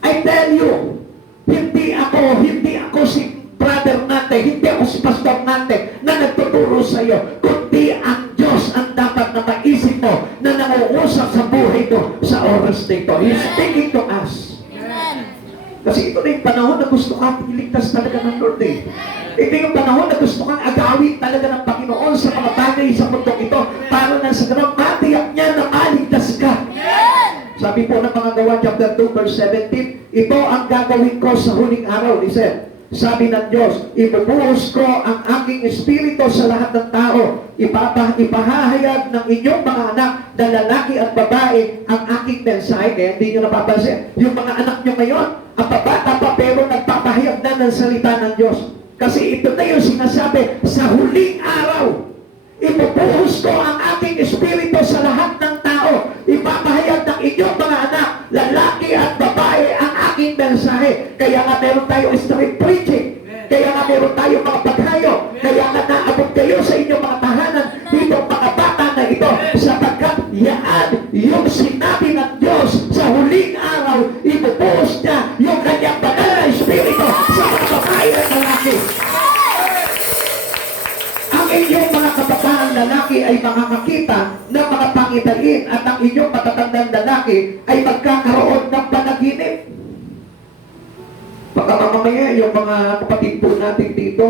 I tell you, hindi hindi ako si brother natin, hindi ako si pastor natin na nagtuturo sa iyo, kundi ang Diyos ang dapat na maisip mo na nangungusap sa buhay mo sa oras na ito. He's speaking to us. Amen. Kasi ito na yung panahon na gusto kang iligtas talaga ng Lord eh. Ito yung panahon na gusto kang agawin talaga ng Panginoon sa mga bagay sa mundong ito para na sa ganun matiyak niya na maligtas ka. Amen. Sabi po ng mga Gawa chapter 2 verse 17, ito ang gagawin ko sa huling araw. Listen, sabi ng Diyos, ibubuhos ko ang aking espiritu sa lahat ng tao. Ipahahayag ng inyong mga anak na lalaki at babae ang aking mensahe. Kaya hindi nyo napapansin. Yung mga anak nyo ngayon, ang babata pa pero nagpapahayag na ng salita ng Diyos. Kasi ito na yung sinasabi, sa huling araw, ibubuhos ko ang aking espiritu sa lahat ng tao. Ipapahayag ng inyong mga anak, lalaki at babae ang aking mensahe. Kaya nga meron tayo street preaching. Kaya nga meron tayo mga paghayo. Kaya nga naabot kayo sa inyong mga tahanan dito mga bata na ito. Sapagkat yaan yung sinabi ng Diyos sa huling araw, ibubuhos niya yung kanyang banal na espiritu sa mga babae at lalaki. Ang inyong mga kabataan lalaki ay makakakita ng mga pangitain at ang inyong matatandang lalaki ay magkakaroon ng panaginip. Baka mamaya yung mga kapatid po natin dito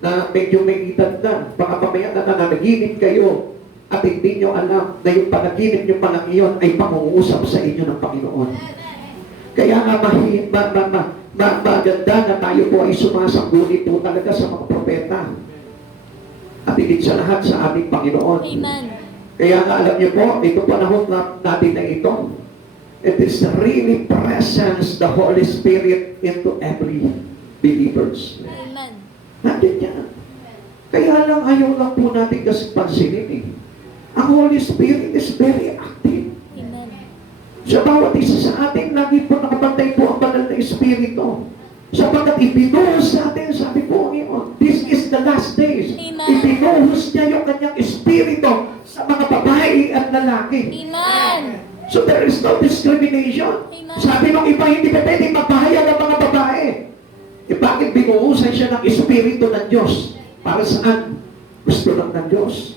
na medyo may edad na, baka mamaya na nananaginip kayo at hindi nyo alam na yung panaginip nyo pa lang iyon ay pangungusap sa inyo ng Panginoon. Kaya nga maganda na tayo po ay sumasangguni po talaga sa mga propeta. At higit sa lahat sa ating Panginoon. Amen. Kaya nga alam niyo po, ito panahon natin na ito, it is really presence the Holy Spirit into every believers. Amen. Natin yan. Kaya lang ayaw lang po natin kasi pansinin eh. Ang Holy Spirit is very active. Amen. Sa bawat isa sa atin, lagi po nakabantay po ang banal na Espiritu. Sapagkat ibinuhos sa atin, sabi po ngayon, this is the last days. Amen. Ibinuhos niya yung kanyang Espiritu sa mga babae at lalaki. Amen. So there is no discrimination. Amen. Sabi ng iba, hindi pa pwedeng magpahayag ang mga babae. Eh bakit binuhusan siya ng Espiritu ng Diyos? Para saan? Gusto lang ng Diyos.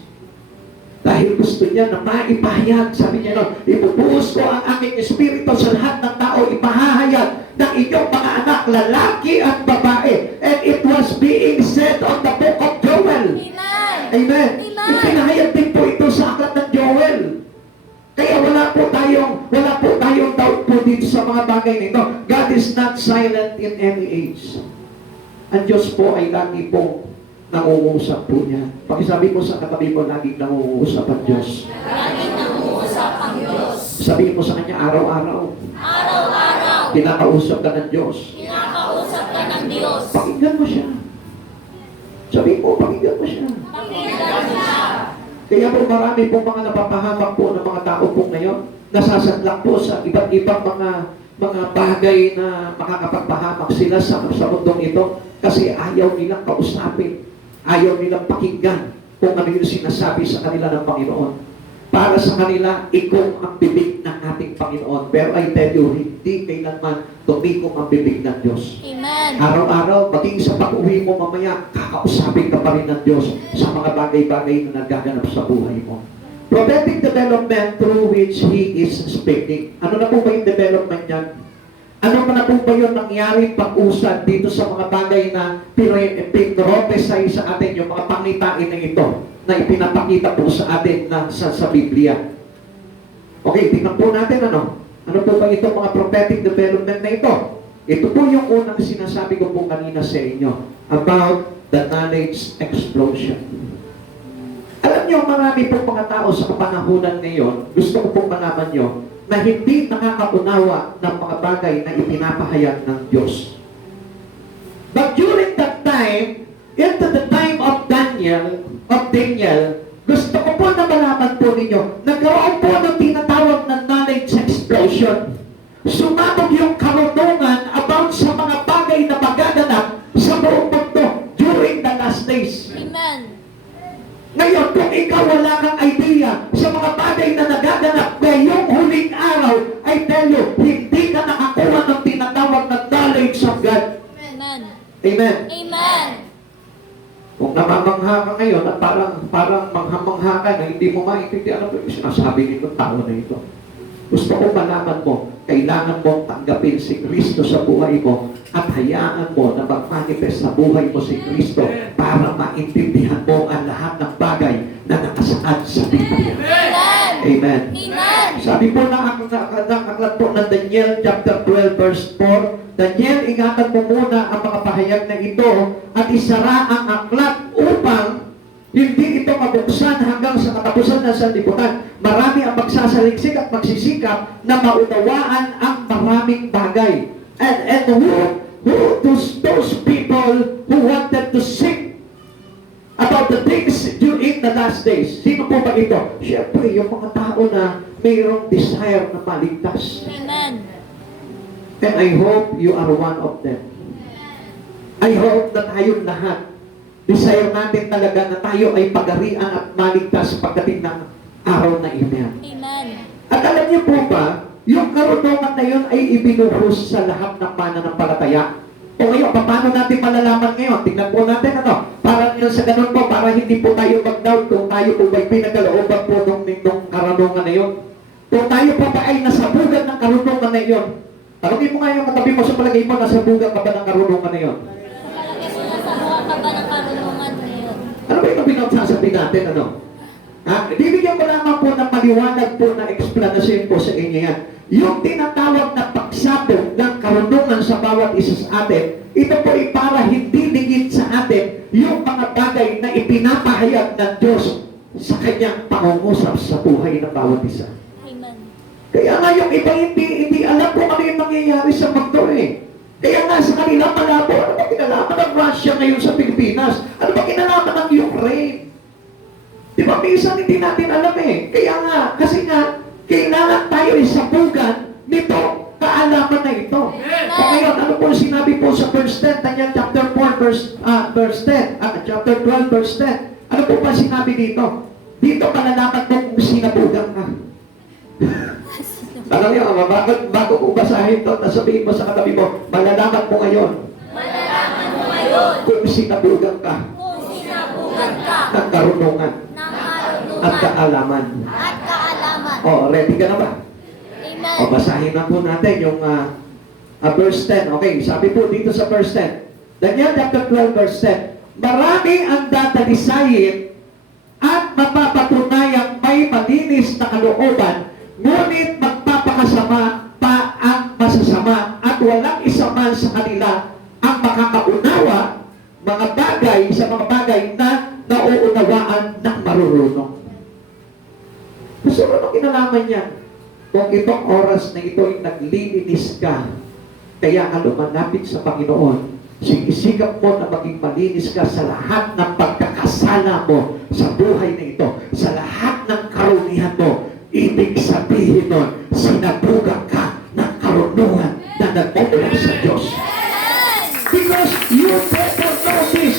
Dahil gusto niya na maipahayag, sabi niya no, ibubuhos ko ang aking espiritu sa lahat ng tao, ipahahayag ng inyong mga anak, lalaki at babae. And it was being said on the book of Joel. Amen. Amen. Amen. Ipinahayag din po ito sa aklat ng Joel. Kaya wala po tayong doubt po dito sa mga bagay nito. God is not silent in any age. Ang Diyos po ay lagi po nangungusap po niya. Pakisabi mo sa katabi mo, laging nangungusap ang Diyos. Laging nangungusap ang Diyos. Sabihin mo sa Kanya araw-araw. Araw-araw. Kinakausap ka ng Diyos. Kinakausap ka ng Diyos. Pakinggan mo siya. Sabihin mo, pakinggan mo siya. Pakinggan mo siya. Kaya po marami po mga napapahamak po ng mga tao po ngayon. Nasasadlak po sa iba't ibang mga bagay na makakapagpahamak sila sa mundong ito kasi ayaw nilang kausapin. Ayaw nilang pakinggan kung ano yung sinasabi sa kanila ng Panginoon. Para sa kanila, ikaw ang bibig ng ating Panginoon. Pero I tell you, hindi kailanman tumikong ang bibig ng Diyos. Amen. Araw-araw, maging sa pag-uwi mo mamaya, kakausapin ka pa rin ng Diyos sa mga bagay-bagay na nagaganap sa buhay mo. Prophetic development through which He is speaking. Ano na po ba yung development niyan? Ano pa na po ba yung nangyaring pag-usad dito sa mga bagay na pinropesay sa atin, yung mga pangitain na ito, na ipinapakita po sa atin na sa Biblia? Okay, tingnan po natin ano. Ano po ba itong mga prophetic development na ito? Ito po yung unang sinasabi ko po kanina sa inyo about the knowledge explosion. Alam niyo, marami po mga tao sa kapanahunan ngayon, gusto ko pong malaman niyo, na hindi nakakaunawa ng mga bagay na ipinapahayag ng Diyos. But during that time, into the time of Daniel, gusto ko po na malaman po ninyo, nagkaroon po ng tinatawag na knowledge explosion. Sumabog yung karunungan about sa mga bagay na magaganap sa buong mundo during the last days. Amen. Ngayon, kung ikaw wala kang idea sa mga bagay na nagaganap ngayong huling araw, I tell you, hindi ka nakakuha ng tinatawag na knowledge of God. Amen. Amen. Kung namamangha ka ngayon at parang manghamangha ka na hindi mo maintindihan ano yung sinasabi nito tao na ito. Gusto ko malaman mo, kailangan mong tanggapin si Kristo sa buhay mo at hayaan mo na mag-manifest sa buhay mo si Kristo para maintindihan mo ang lahat ng bagay na nakasaad sa Biblia. Amen. Amen. Amen. Sabi po na aklat po ng Daniel chapter 12 verse 4, Daniel, ingatan mo muna ang mga pahayag na ito at isara ang aklat upang hindi ito mabuksan hanggang sa katapusan ng sanlibutan. Marami ang magsasaliksik at magsisikap na maunawaan ang maraming bagay. And those people who wanted to seek about the things during the last days. Sino po ba ito? Siyempre, yung mga tao na mayroong desire na maligtas. Amen. And I hope you are one of them. I hope na tayong lahat, desire natin talaga na tayo ay pagarian at maligtas pagdating ng araw na iyan. Amen. At alam niyo po ba, yung karunungan na yun ay ibinuhos sa lahat ng mananampalataya. O ngayon, paano natin malalaman ngayon? Tingnan po natin para yun sa ganun po, para hindi po tayo mag-doubt kung tayo po ba'y pinagkalooban po nung karunungan na yun. Kung tayo po ba ay nasabugan ng karunungan na yun. Tanungin mo nga yung katabi mo sa palagay mo, nasabugan ka ba ng karunungan na yun? Palagi mo nasa buha ka ba ng karunungan ngayon? Ano ba yung pinagsasabi natin, Bibigyan ko lamang po ng maliwanag po na explanation po sa inyo yan. Yung tinatawag na pagsabog ng karunungan sa bawat isa sa atin, ito po ay para hindi ligid sa atin yung mga bagay na ipinapahayag ng Diyos sa kanyang pangungusap sa buhay ng bawat isa. Amen. Kaya nga yung iba hindi alam kung ano yung nangyayari sa mundo eh. Kaya nga sa kanila malabo, ano ba kinalaman ng Russia ngayon sa Pilipinas? Ano ba kinalaman ng Ukraine? Di ba, minsan hindi natin alam eh. Kaya nga, kasi nga, kailangan tayo isabugan nito, kaalaman na ito. So ngayon, ano po sinabi po sa verse 10, Daniel chapter 4, verse 10, chapter 12, verse 10. Ano po ba sinabi dito? Dito malalaman mo kung sinabugan ka. Alam niyo, bago ko basahin ito, sabihin mo sa katabi mo, malalaman mo ngayon. Malalaman mo ngayon Kung sinabugan ka kung sinabugan ka ng karunungan ng karunungan at kaalaman. at kaalaman. Ready ka na ba? Amen. Basahin na po natin yung verse 10. Okay, sabi po dito sa verse 10. Daniel chapter 12 verse 10. Marami ang dadalisayin at mapapatunayang may malinis na kalooban, ngunit magpapakasama pa ang masasama at walang isa man sa kanila ang makakaunawa sa mga bagay na nauunawaan ng marurunong. Gusto mo nung kinalaman yan? Kung itong oras na ito ay naglilinis ka, kaya ka lumalapit sa Panginoon, sisikap mo na maging malinis ka sa lahat ng pagkakasala mo sa buhay na ito, sa lahat ng karunihan mo. Ibig sabihin nun, sinabugan ka ng karunungan na nagmumula sa Diyos. Because you better know this.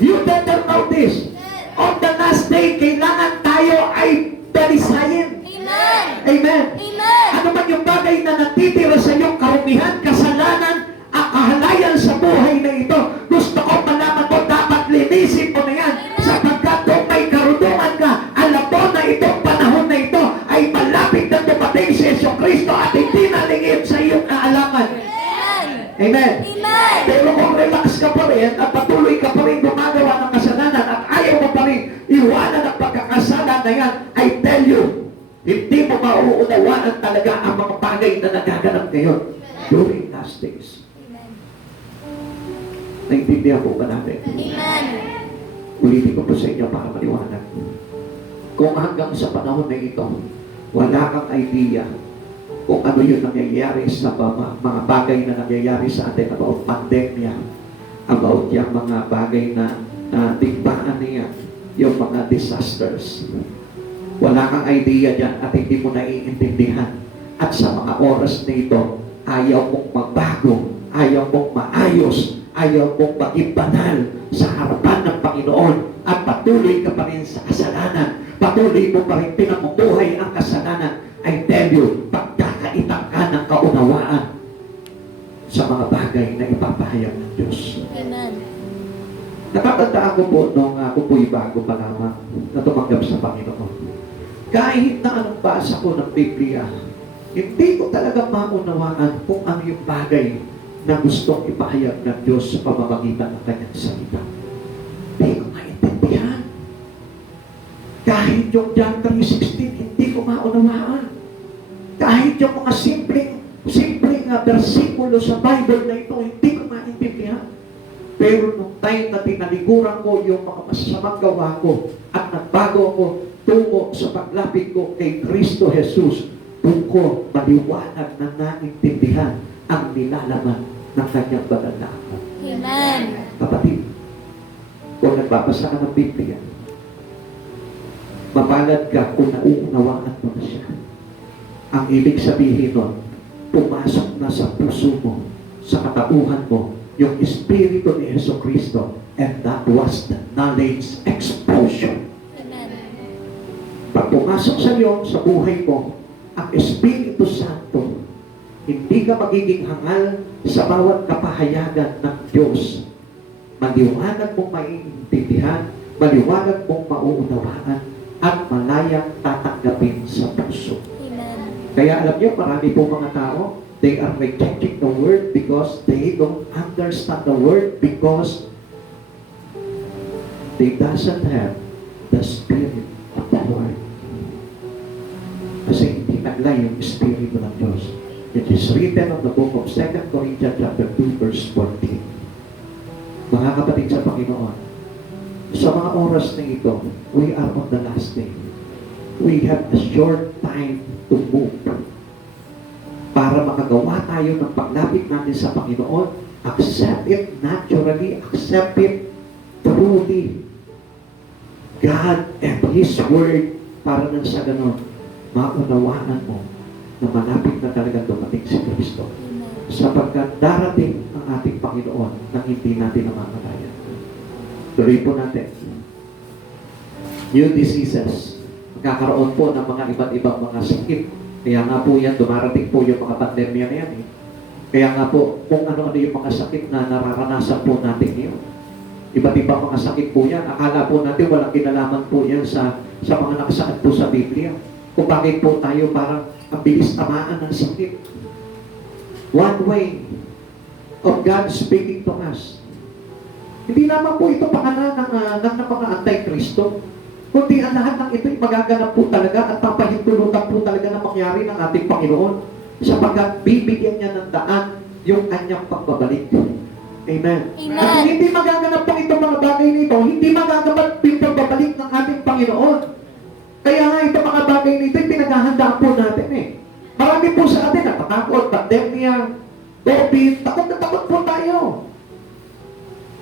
You better know this. On the last day, kailangan tayo ay dalisayin. Amen. Amen. Amen. Ano man yung bagay na natitira sa iyong karumihan, kasalanan, ang kahalayan sa buhay na ito, gusto ko malaman mo, dapat linisin mo na yan. Sapagkat kung may karunungan ka, alam mo na itong panahon na ito ay malapit na dumating si Yesu Kristo at hindi nalingid sa iyong kaalaman. Amen. Amen. Amen. Pero kung relax ka pa rin at patuloy ka pa rin gumagawa ng kasalanan at ayaw mo pa rin iwanan ang pagkakasala na yan, I tell you, hindi mo mauunawaan talaga ang mga bagay na nagaganap ngayon during last days. Naintindihan po ba natin? Amen. Ulitin ko po sa inyo para maliwanag. Kung hanggang sa panahon na ito, wala kang idea kung ano yung nangyayari sa mga bagay na nangyayari sa atin about pandemya, about yung mga bagay na digmaan niya, yung mga disasters. Wala kang idea dyan at hindi mo naiintindihan. At sa mga oras na ito, ayaw mong magbago, ayaw mong maayos, ayaw mong maging banal sa harapan ng Panginoon at patuloy ka pa rin sa kasalanan, patuloy mo pa rin pinamumuhay ang kasalanan. I tell you, pagkakaitan ka ng kaunawaan sa mga bagay na ipapahayag ng Diyos. Amen. Natatandaan ko po nung ako po'y bago pa lamang na tumanggap sa Panginoon. Kahit na anong basa ko ng Biblia, hindi ko talaga maunawaan kung ano yung bagay na gustong ipahayag ng Diyos sa pamamagitan ng kanyang salita. Hindi ko maintindihan. Kahit yung John 3:16, hindi ko maunawaan. Kahit yung mga simpleng versikulo sa Bible na ito, hindi ko maintindihan. Pero nung time na tinalikuran ko yung mga masasamang gawa ko at nagbago ako tungo sa paglapit ko kay Kristo Jesus, doon ko maliwanag na naintindihan ang nilalaman ng kanyang banal na aklat. Amen. Kapatid, kung nagbabasa ka ng Biblia, mapalad ka kung nauunawaan mo na siya. Ang ibig sabihin nun, pumasok na sa puso mo, sa katauhan mo, yung Espiritu ni Yeso Cristo, and that was the knowledge explosion. Amen. Pag pumasok sa iyo, sa buhay mo, ang Espiritu Santo, hindi ka magiging hangal sa bawat kapahayagan ng Diyos. Maliwanag mong maiintindihan, maliwanag mong mauunawaan, at malayang tatanggapin sa puso. Amen. Kaya alam niyo, marami po mga tao, they are rejecting the Word because they don't understand the Word because they doesn't have the Spirit of the Lord. Kasi hindi naglay yung Espiritu ng Diyos. It is written on the book of 2 Corinthians chapter 2 verse 14. Mga kapatid sa Panginoon, sa mga oras na ito, we are on the last day. We have a short time to move. Para makagawa tayo ng paglapit natin sa Panginoon, accept it naturally, accept it truly. God and His Word, para nang sa ganon, maunawaan mo na malapit na talaga dumating si Kristo. Amen. Sapagkat darating ang ating Panginoon nang hindi natin namamalayan. Tuloy po natin. New diseases. Magkakaroon po ng mga iba't ibang mga sakit. Kaya nga po yan, dumarating po yung mga pandemya na yan eh. Kaya nga po, kung ano-ano yung mga sakit na nararanasan po natin ngayon. Iba't ibang mga sakit po yan. Akala po natin walang kinalaman po yan sa mga nakasaad po sa Biblia. Kung bakit po tayo parang ang bilis tamaan ng sakit. One way of God speaking to us. Hindi naman po ito pangalan ng mga anti-Kristo. Kundi ang lahat ng ito'y magaganap po talaga at papahintulutan po talaga na mangyari ng ating Panginoon sapagkat bibigyan niya ng daan yung kanyang pagbabalik. Amen. Amen. At kung hindi magaganap po itong mga bagay nito, hindi magaganap yung pagbabalik ng ating Panginoon. Kaya nga itong mga bagay nito ay pinaghahandaan po natin eh. Marami po sa atin natatakot, pandemya, COVID, takot na takot po tayo.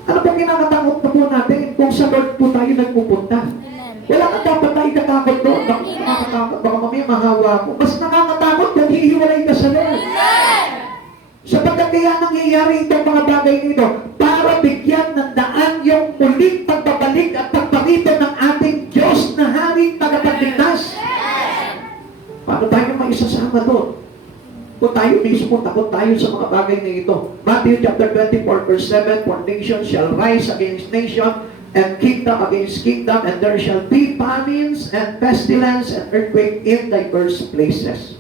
Ano pong kinakatakot na po natin kung sa Lord po tayo nagpupunta? Amen. Wala ka dapat na ikatakot doon. Baka nakakatakot, baka mamaya mahawa ko. Mas nakakatakot kung hihiwalay ka sa Lord. Sapagkat kaya nangyayari itong mga bagay nito para bigyan ng daan yung muling pagbabalik at pagparito ng ating Diyos na Haring Tagapagligtas. Paano tayo maisasama doon? Kung tayo mismo takot tayo sa mga bagay na ito. Matthew chapter 24 verse 7, for nation shall rise against nation, and kingdom against kingdom, and there shall be famines and pestilence and earthquake in diverse places.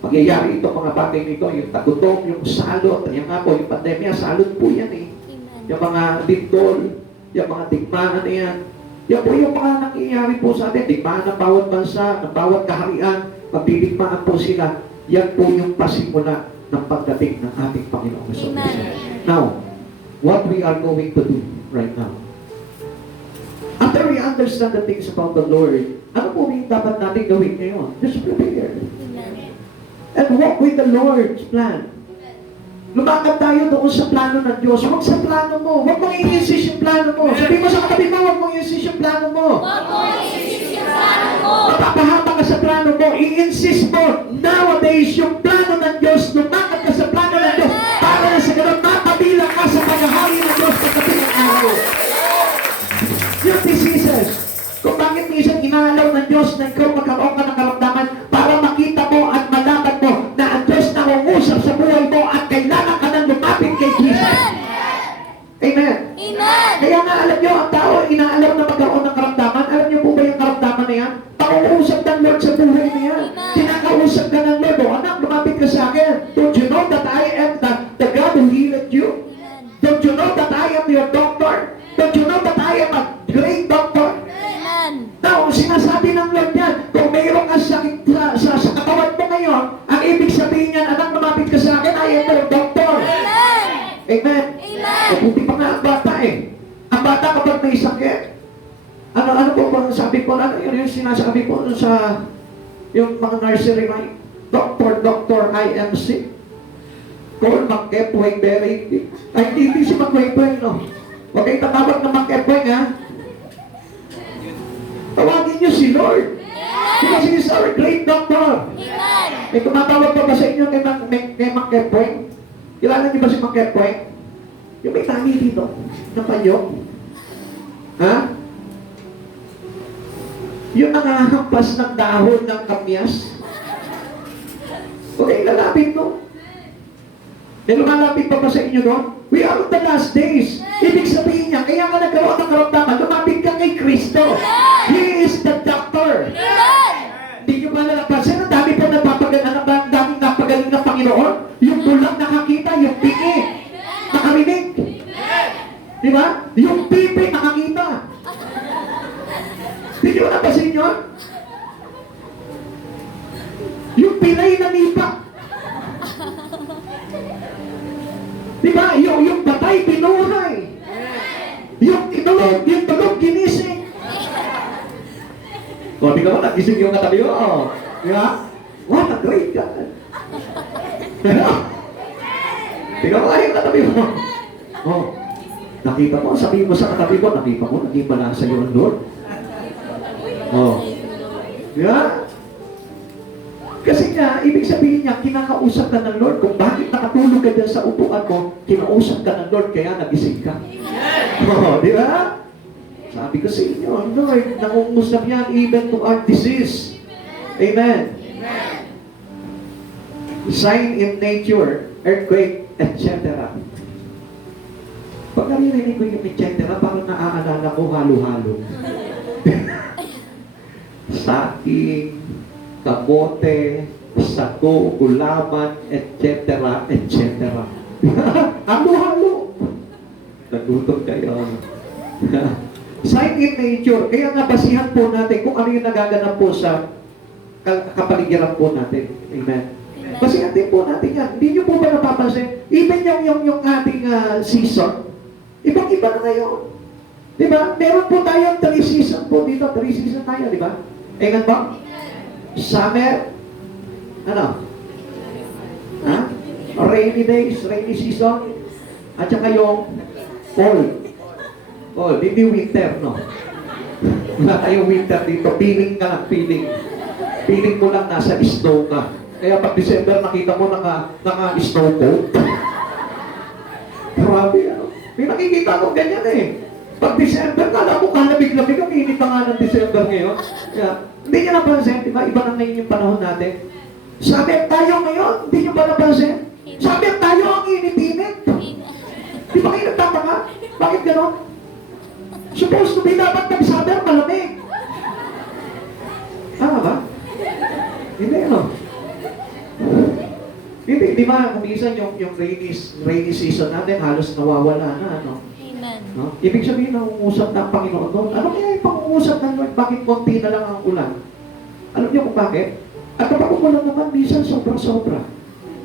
Magyayari ito mga bagay nito, yung tagutom, yung salot, yung nga po, yung pandemya, salot po yan eh. Amen. Yung mga lindol, yung mga digmaan na yan. Yan po yung mga nangyayari po sa atin, digmaan ng bawat bansa, ng bawat kaharian, magdidigmaan po sila. Yan po yung pasimula ng pagdating ng ating Panginoon Hesus. Amen. Now, what we are going to do right now, after we understand the things about the Lord, ano po yung dapat natin gawin ngayon? Just prepare. Amen. And walk with the Lord's plan. Lumakad tayo doon sa plano ng Diyos. Huwag sa plano mo. Huwag mong i-insist yung plano mo. Sabi mo sa katabi mo, huwag mong i-insist yung plano mo. Huwag mo isisip yung plano mo. Mapapahama ka sa plano mo. I-insist mo. Nowadays, yung plano ng Diyos, lumakad ka sa plano ng Diyos para na sa ganun, makabilang ka sa paghahari ng Diyos pagdating ng araw. Yung diseases. Kung bakit minsan inaalaw ng Diyos na ikaw magkaroon ka ng karamdaman para makita mo at malaman mo na ang Diyos nangungusap sa buhay mo at kailangan ka ng Amen. Amen. Kaya nga alam nyo, ang tao inaalam na magkaroon ng karamdaman. Alam nyo po ba yung karamdaman na yan? Pangungusap ng Lord sa buhay na yan. Kinakausap ka ng Lord. O anak, lumapit ka sa akin. Don't you know that I am the God who healed you? Don't you know that I am your doctor? Don't you know that I am a great doctor? Amen. Now, sinasabi ng Lord yan, kung mayroong kang sakit sa katawan mo ngayon, ang ibig sabihin niyan, anak, lumapit ka sa akin, I am your doctor. Amen. Amen. Amen. Mabuti pa nga ang bata eh. Ang bata kapag may sakit, ano po bang sabi ko, ano yun yung sinasabi ko sa yung mga nursery rhyme? Doctor, I am sick. Call McEpoy Berry. Ay, hindi si McEpoy, no? Huwag kayong tatawag na McEpoy, ha? Tawagin niyo si Lord. Because He is our great doctor. Amen. May tumatawag pa ba sa inyo kay McEpoy? Kilala niyo ba si McEpoy? Yung may tali dito, na payo. Ha? Yung nangahampas ng dahon ng kamyas. Okay, lalapit to. May lumalapit pa ba sa inyo doon? We are on the last days. Ibig sabihin niya, kaya ka nagkaroon ng karamdaman, lumapit ka kay Kristo. He is the doctor. Amen. Hindi nyo ba nalapasin? Ang dami po nagpapagaling, ang daming napagaling ng Panginoon. Yung bulang nakakita, yung pingi nakarinig. Di ba? Yung pipi nakakita. Hindi nyo napasin yun? Yung pilay na nipa. Di ba? Yung batay binuhay. Yung tulog ginising. O, di ka ba nagising yung katabi mo? O, di ba? What a great God. Di ka ba yung katabi mo? O, nakita mo, sabihin mo sa katabi mo, nakita mo, naging balasa yung Lord. O, di ba? Kasi nga, ibig sabihin niya, kinakausap ka ng Lord. Kung bakit nakatulog ka dyan sa upuan mo, kinausap ka ng Lord, kaya nagising ka. Oh, di ba? Sabi ko sa inyo, Lord, nangungusap yan even to our disease. Amen. Sign in nature, earthquake, etc. Pag naririnig ko yung etc., parang naaalala ko halo-halo. Saking, kamote, sago, gulaman, etc., etc. Halo-halo. Nagutom kayo. Sign in nature. Kaya nga basihan po natin kung ano yung nagaganap po sa kapaligiran po natin. Amen. Basihan din po natin yan. Hindi nyo po ba napapansin? Even yung ating season, ibang-iba na ngayon. Di ba? Meron po tayong 3 season po dito. 3 season tayo, di ba? Amen ba? Summer, ano? Ha? Rainy days, rainy season, at saka yung fall. Fall, hindi winter, no? Wala tayong winter dito. Feeling ka lang, feeling. Feeling mo lang nasa snow ka. Kaya pag December, nakita mo naka-snow coat. Grabe, ano? May nakikita ko ganyan eh. Pag December, kala mo kalabig-labig ang init pa nga ng December ngayon. Kaya, hindi nyo napansin, di ba? Iba na ngayon yung panahon natin. Sabi tayo ngayon, hindi nyo ba napansin? Sabi tayo ang init-init. Di ba kayo nagtataka? Bakit gano'n? Supposed to be dapat nag-summer, malamig. Tama ba? Hindi, ano? Hindi, di ba? Kung minsan yung rainy season natin, halos nawawala na, ano? Amen. No? Ibig sabihin, nangungusap na ang Panginoon doon. Ano kaya yung pangungusap ng Lord? Bakit konti na lang ang ulan? Alam niyo kung bakit? At kapag umulan naman, minsan sobra-sobra.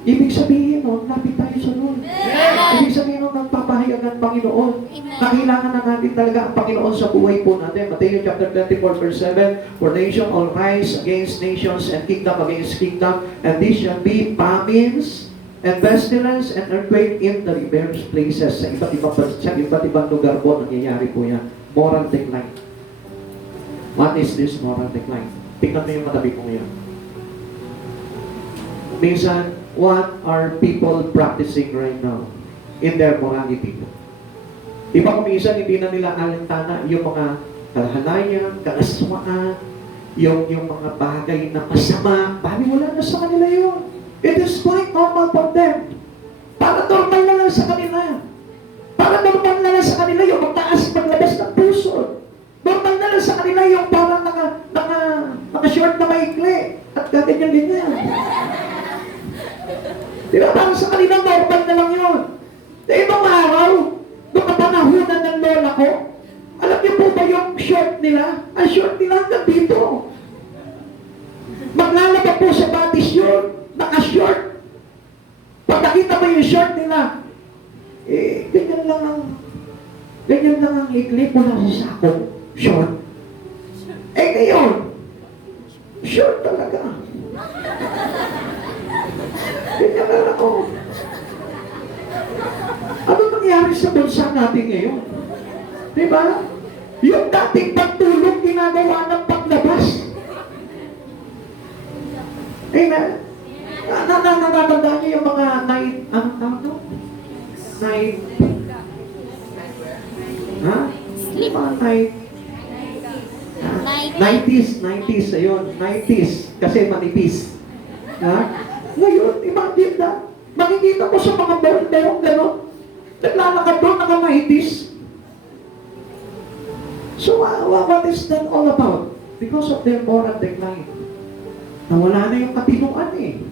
Ibig sabihin nun, lapit tayo sa Lord. Ibig sabihin nun, nagpapahayag ng Panginoon. Na kailangan na natin talaga ang Panginoon sa buhay po natin. Matthew chapter 24 verse 7, For nation all rise against nations and kingdom against kingdom, and these shall be famines and pestilence and earthquake in the diverse places. Sa iba't ibang lugar po nangyayari po yan. Moral decline. What is this moral decline? Tingnan mo yung matabi ko ngayon. Minsan, what are people practicing right now in their morality? Iba kung minsan, hindi na nila alintana yung mga kalahanayan, kaaswaan, yung mga bagay na masama. Wala na sa kanila yun. It is quite normal for them. Para normal na lang sa kanila. Para normal na Parang sa kanila normal na lang yun. Sa ibang araw, nung kapanahunan ng lola ko, alam niyo po ba yung short nila? Ang short nila hanggang dito. Maglalaba po sa batis yun, naka-short. Pag nakita mo yung short nila, ganyan lang ang ikli mula sa sako. Short. Ngayon, short talaga. Ganyan lang ako. Ano nangyari sa bansa natin ngayon? Diba? Yung dating pagtulog, ginagawa ng paglabas. Amen? Natatandaan niyo yung mga night, ano tawag to? Night, ha? Yung mga night, 90s, ayun, 90s, kasi manipis. Ha? Ngayon, imagine na, makikita ko sa mga merong gano'n, naglalakad doon, naka-90s. So, what is that all about? Because of their moral decline. Nawala na yung katinuan eh.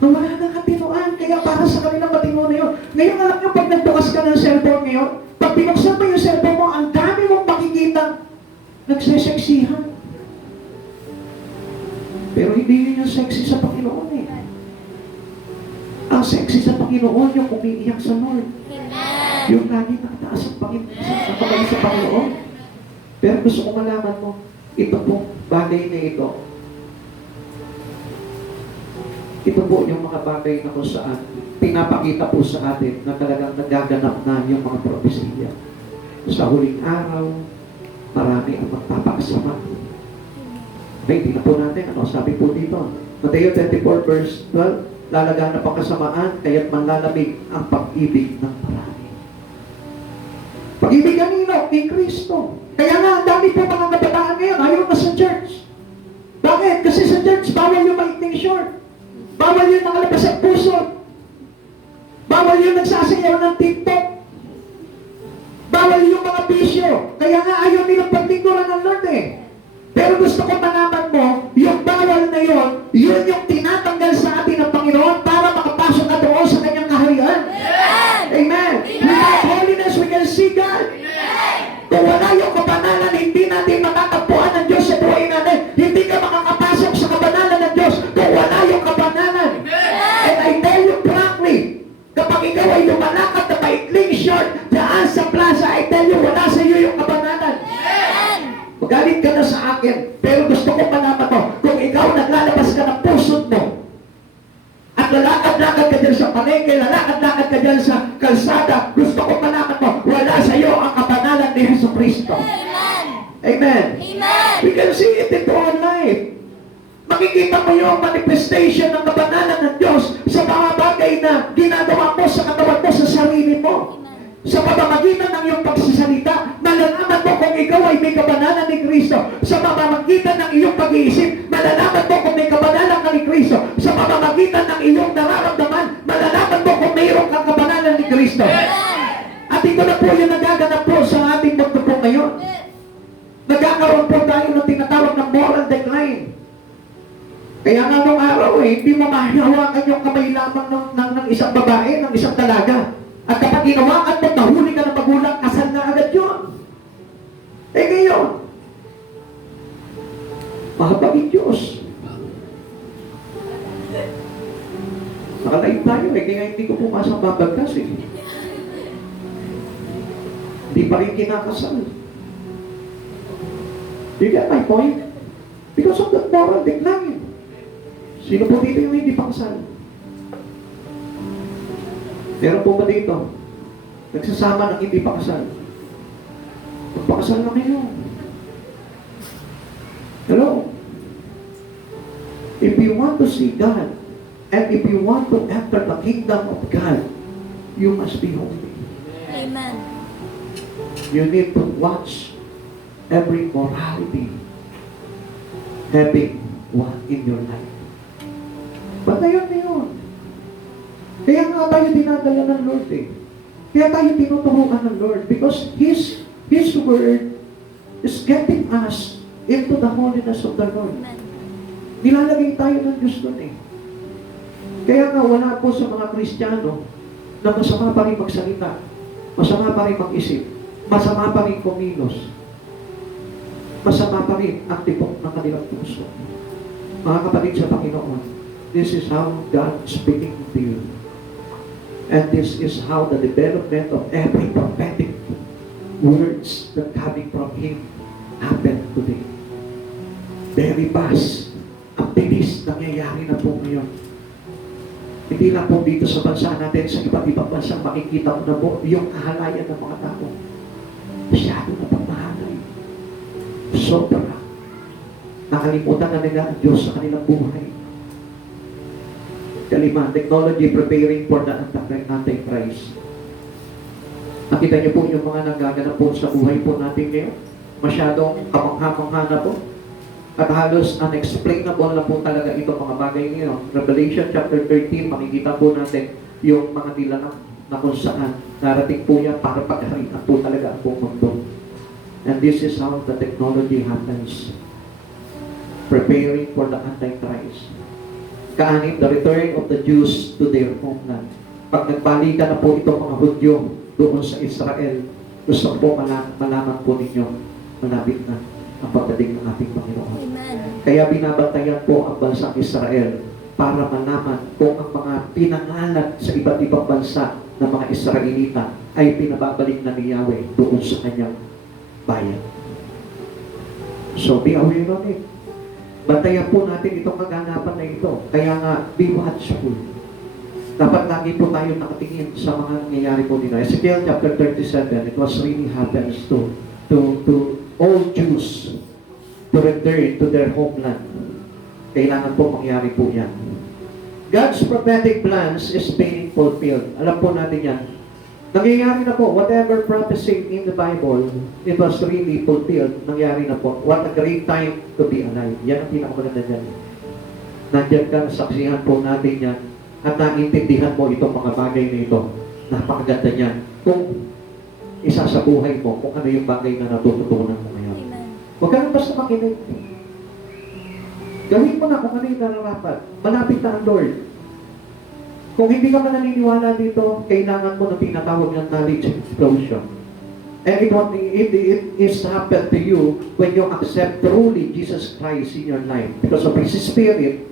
Nawala na katinuan, kaya para sa kanila matino na yun. Ngayon, alam nyo, pag nagbukas ka ng cellphone ngayon, pag binuksan mo yung cellphone mo, ang dami mong makikita nagseseksihan. Pero hindi yun yung sexy sa Panginoon eh. Ang sexy sa Panginoon yung umiiyak sa Lord. Yung lagi nakataas ang Panginoon sa Panginoon. Pero gusto ko malaman mo, ito po, bagay na ito. Ito po yung mga bagay na kung saan pinapakita po sa atin na talagang nagaganap na yung mga propesiya. Sa huling araw, marami ang magpapakasama. Okay, tingnan po natin ano sabi po dito. Mateo 24 verse 12, lalaganap ang kasamaan, kaya't manlalamig ang pag-ibig ng marami. Pag-ibig kanino? Kay Kristo. Kaya nga, ang dami po mga kabataan ngayon, ayaw na sa church. Bakit? Kasi sa church, bawal yung maikling short. Bawal yung nakalabas ang puso. Bawal yung nagsasayaw ng TikTok. Bawal yung mga bisyo. Kaya nga ayaw nilang paglingkuran ng Lord eh. Pero gusto ko malaman mo, yung bawal na yun yung tinatanggal sa atin ng Panginoon para makapasok ka doon sa kanyang kaharian. Amen. Without holiness, we can see God. Kung wala yung kabanalan, hindi natin matatagpuan ng Diyos sa buhay natin. Hindi ka makakapasok sa kabanalan ng Diyos kung wala yung kabanalan. And I tell you frankly, kapag ikaw ay lumalakad na maikling short daan sa plaza, I tell you, wala sa iyo yung kabanalan. Magalit ka na sa akin, pero gusto ko malaman mo, kung ikaw naglalabas ka ng pusod mo, at lalakad-lakad ka dyan sa palengke, lalakad-lakad ka dyan sa kalsada, gusto ko malaman mo, wala sa iyo ang kabanalan ni Jesucristo. Amen. Amen. We can see it in our life. Makikita mo yung manifestation ng kabanalan ng Diyos sa mga bagay na ginagawa mo sa katawan mo, sa sarili mo. Sa pamamagitan ng iyong pagsasalita, malalaman mo kung ikaw ay may kabanalan ni Kristo. Sa pamamagitan ng iyong pag-iisip, malalaman mo kung may kabanalan ka ni Kristo. Sa pamamagitan ng iyong nararamdaman, malalaman mo kung mayroong kang kabanalan ni Kristo. At ito na po yung nagaganap po sa ating mundo po ngayon. Nagkakaroon po tayo ng tinatawag ng moral decline. Kaya nga nung araw hindi mo mahahawakan yung kamay lamang ng isang babae, ng isang dalaga. At kapag ginawakan mo, nahuli ka ng magulang, kasal na agad yun. Ngayon, mahabagin Diyos. Nakalayo tayo kaya hindi ko pumasang babagkas Hindi pa rin kinakasal. You get my point? Because of that moral decline. Sino po dito yung hindi pa kasal? Meron po ba dito? Nagsasama ng hindi pa kasal. Magpakasal na kayo. Hello? If you want to see God, and if you want to enter the kingdom of God, you must be holy. Amen. You need to watch every morality having one in your life. But ngayon na yun. Kaya nga tayo dinadala ng Lord Kaya tayo tinuturuan ng Lord because His Word is getting us into the holiness of the Lord. Amen. Nilalagay tayo ng Diyos doon Kaya nga wala po sa mga Kristiyano na masama pa rin magsalita, masama pa rin mag-isip, masama pa rin kumilos, masama pa rin ang tibok ng kanilang puso. Mga kapatid sa Panginoon, this is how God is speaking to you. And this is how the development of every prophetic words that coming from Him happen today. Very fast. Ang bilis nangyayari na po ngayon. Hindi lang po dito sa bansa natin, sa iba't ibang bansa, makikita mo na po yung kahalayan ng mga tao. Masyado na pagmahalay. Sobra. Nakalimutan na nila ang Diyos sa kanilang buhay. Kalima, technology preparing for the Antichrist. Nakita niyo po yung mga nagaganap po sa buhay po natin ngayon. Masyadong kamangha-mangha na po. At halos unexplainable na po talaga itong mga bagay ngayon. Revelation chapter 13, makikita po natin yung mga nilanak na kung saan narating po yan para pagharian po talaga ang buong mundo. And this is how the technology happens. Preparing for the Antichrist. Kaanim, the return of the Jews to their homeland. Pag nagbalikan na po itong mga Hudyo doon sa Israel, gusto po malaman po ninyo, malapit na ang pagdating ng ating Panginoon. Amen. Kaya binabantayan po ang bansang Israel para malaman kung ang mga pinangalan sa iba't ibang bansa ng mga Israelita ay pinababalik na ni Yahweh doon sa kanyang bayan. So be aware of it. Bantayan po natin itong kaganapan na ito. Kaya nga, be watchful. Dapat lagi po tayo nakatingin sa mga nangyayari po dito. Ezekiel chapter 37, it was really happens to all Jews to return to their homeland. Kailangan po mangyari po yan. God's prophetic plans is being fulfilled. Alam po natin yan. Nangyayari na po. Whatever prophecy in the Bible, it was really fulfilled. Nangyayari na po. What a great time to be alive. Yan ang pinakamaganda dyan. Nandiyan ka, saksihan po natin yan. At naintindihan mo itong mga bagay na ito. Napakaganda niyan. Kung isa sa buhay mo, kung ano yung bagay na natututunan mo ngayon. Amen. Huwag ka na basta makinig. Gawin mo na kung ano yung nararapat. Malapit na ang Lord. Kung hindi ka man naniniwala dito, kailangan mo na tinatawag ng knowledge explosion. And it is happen to you when you accept truly Jesus Christ in your life. Because of His Spirit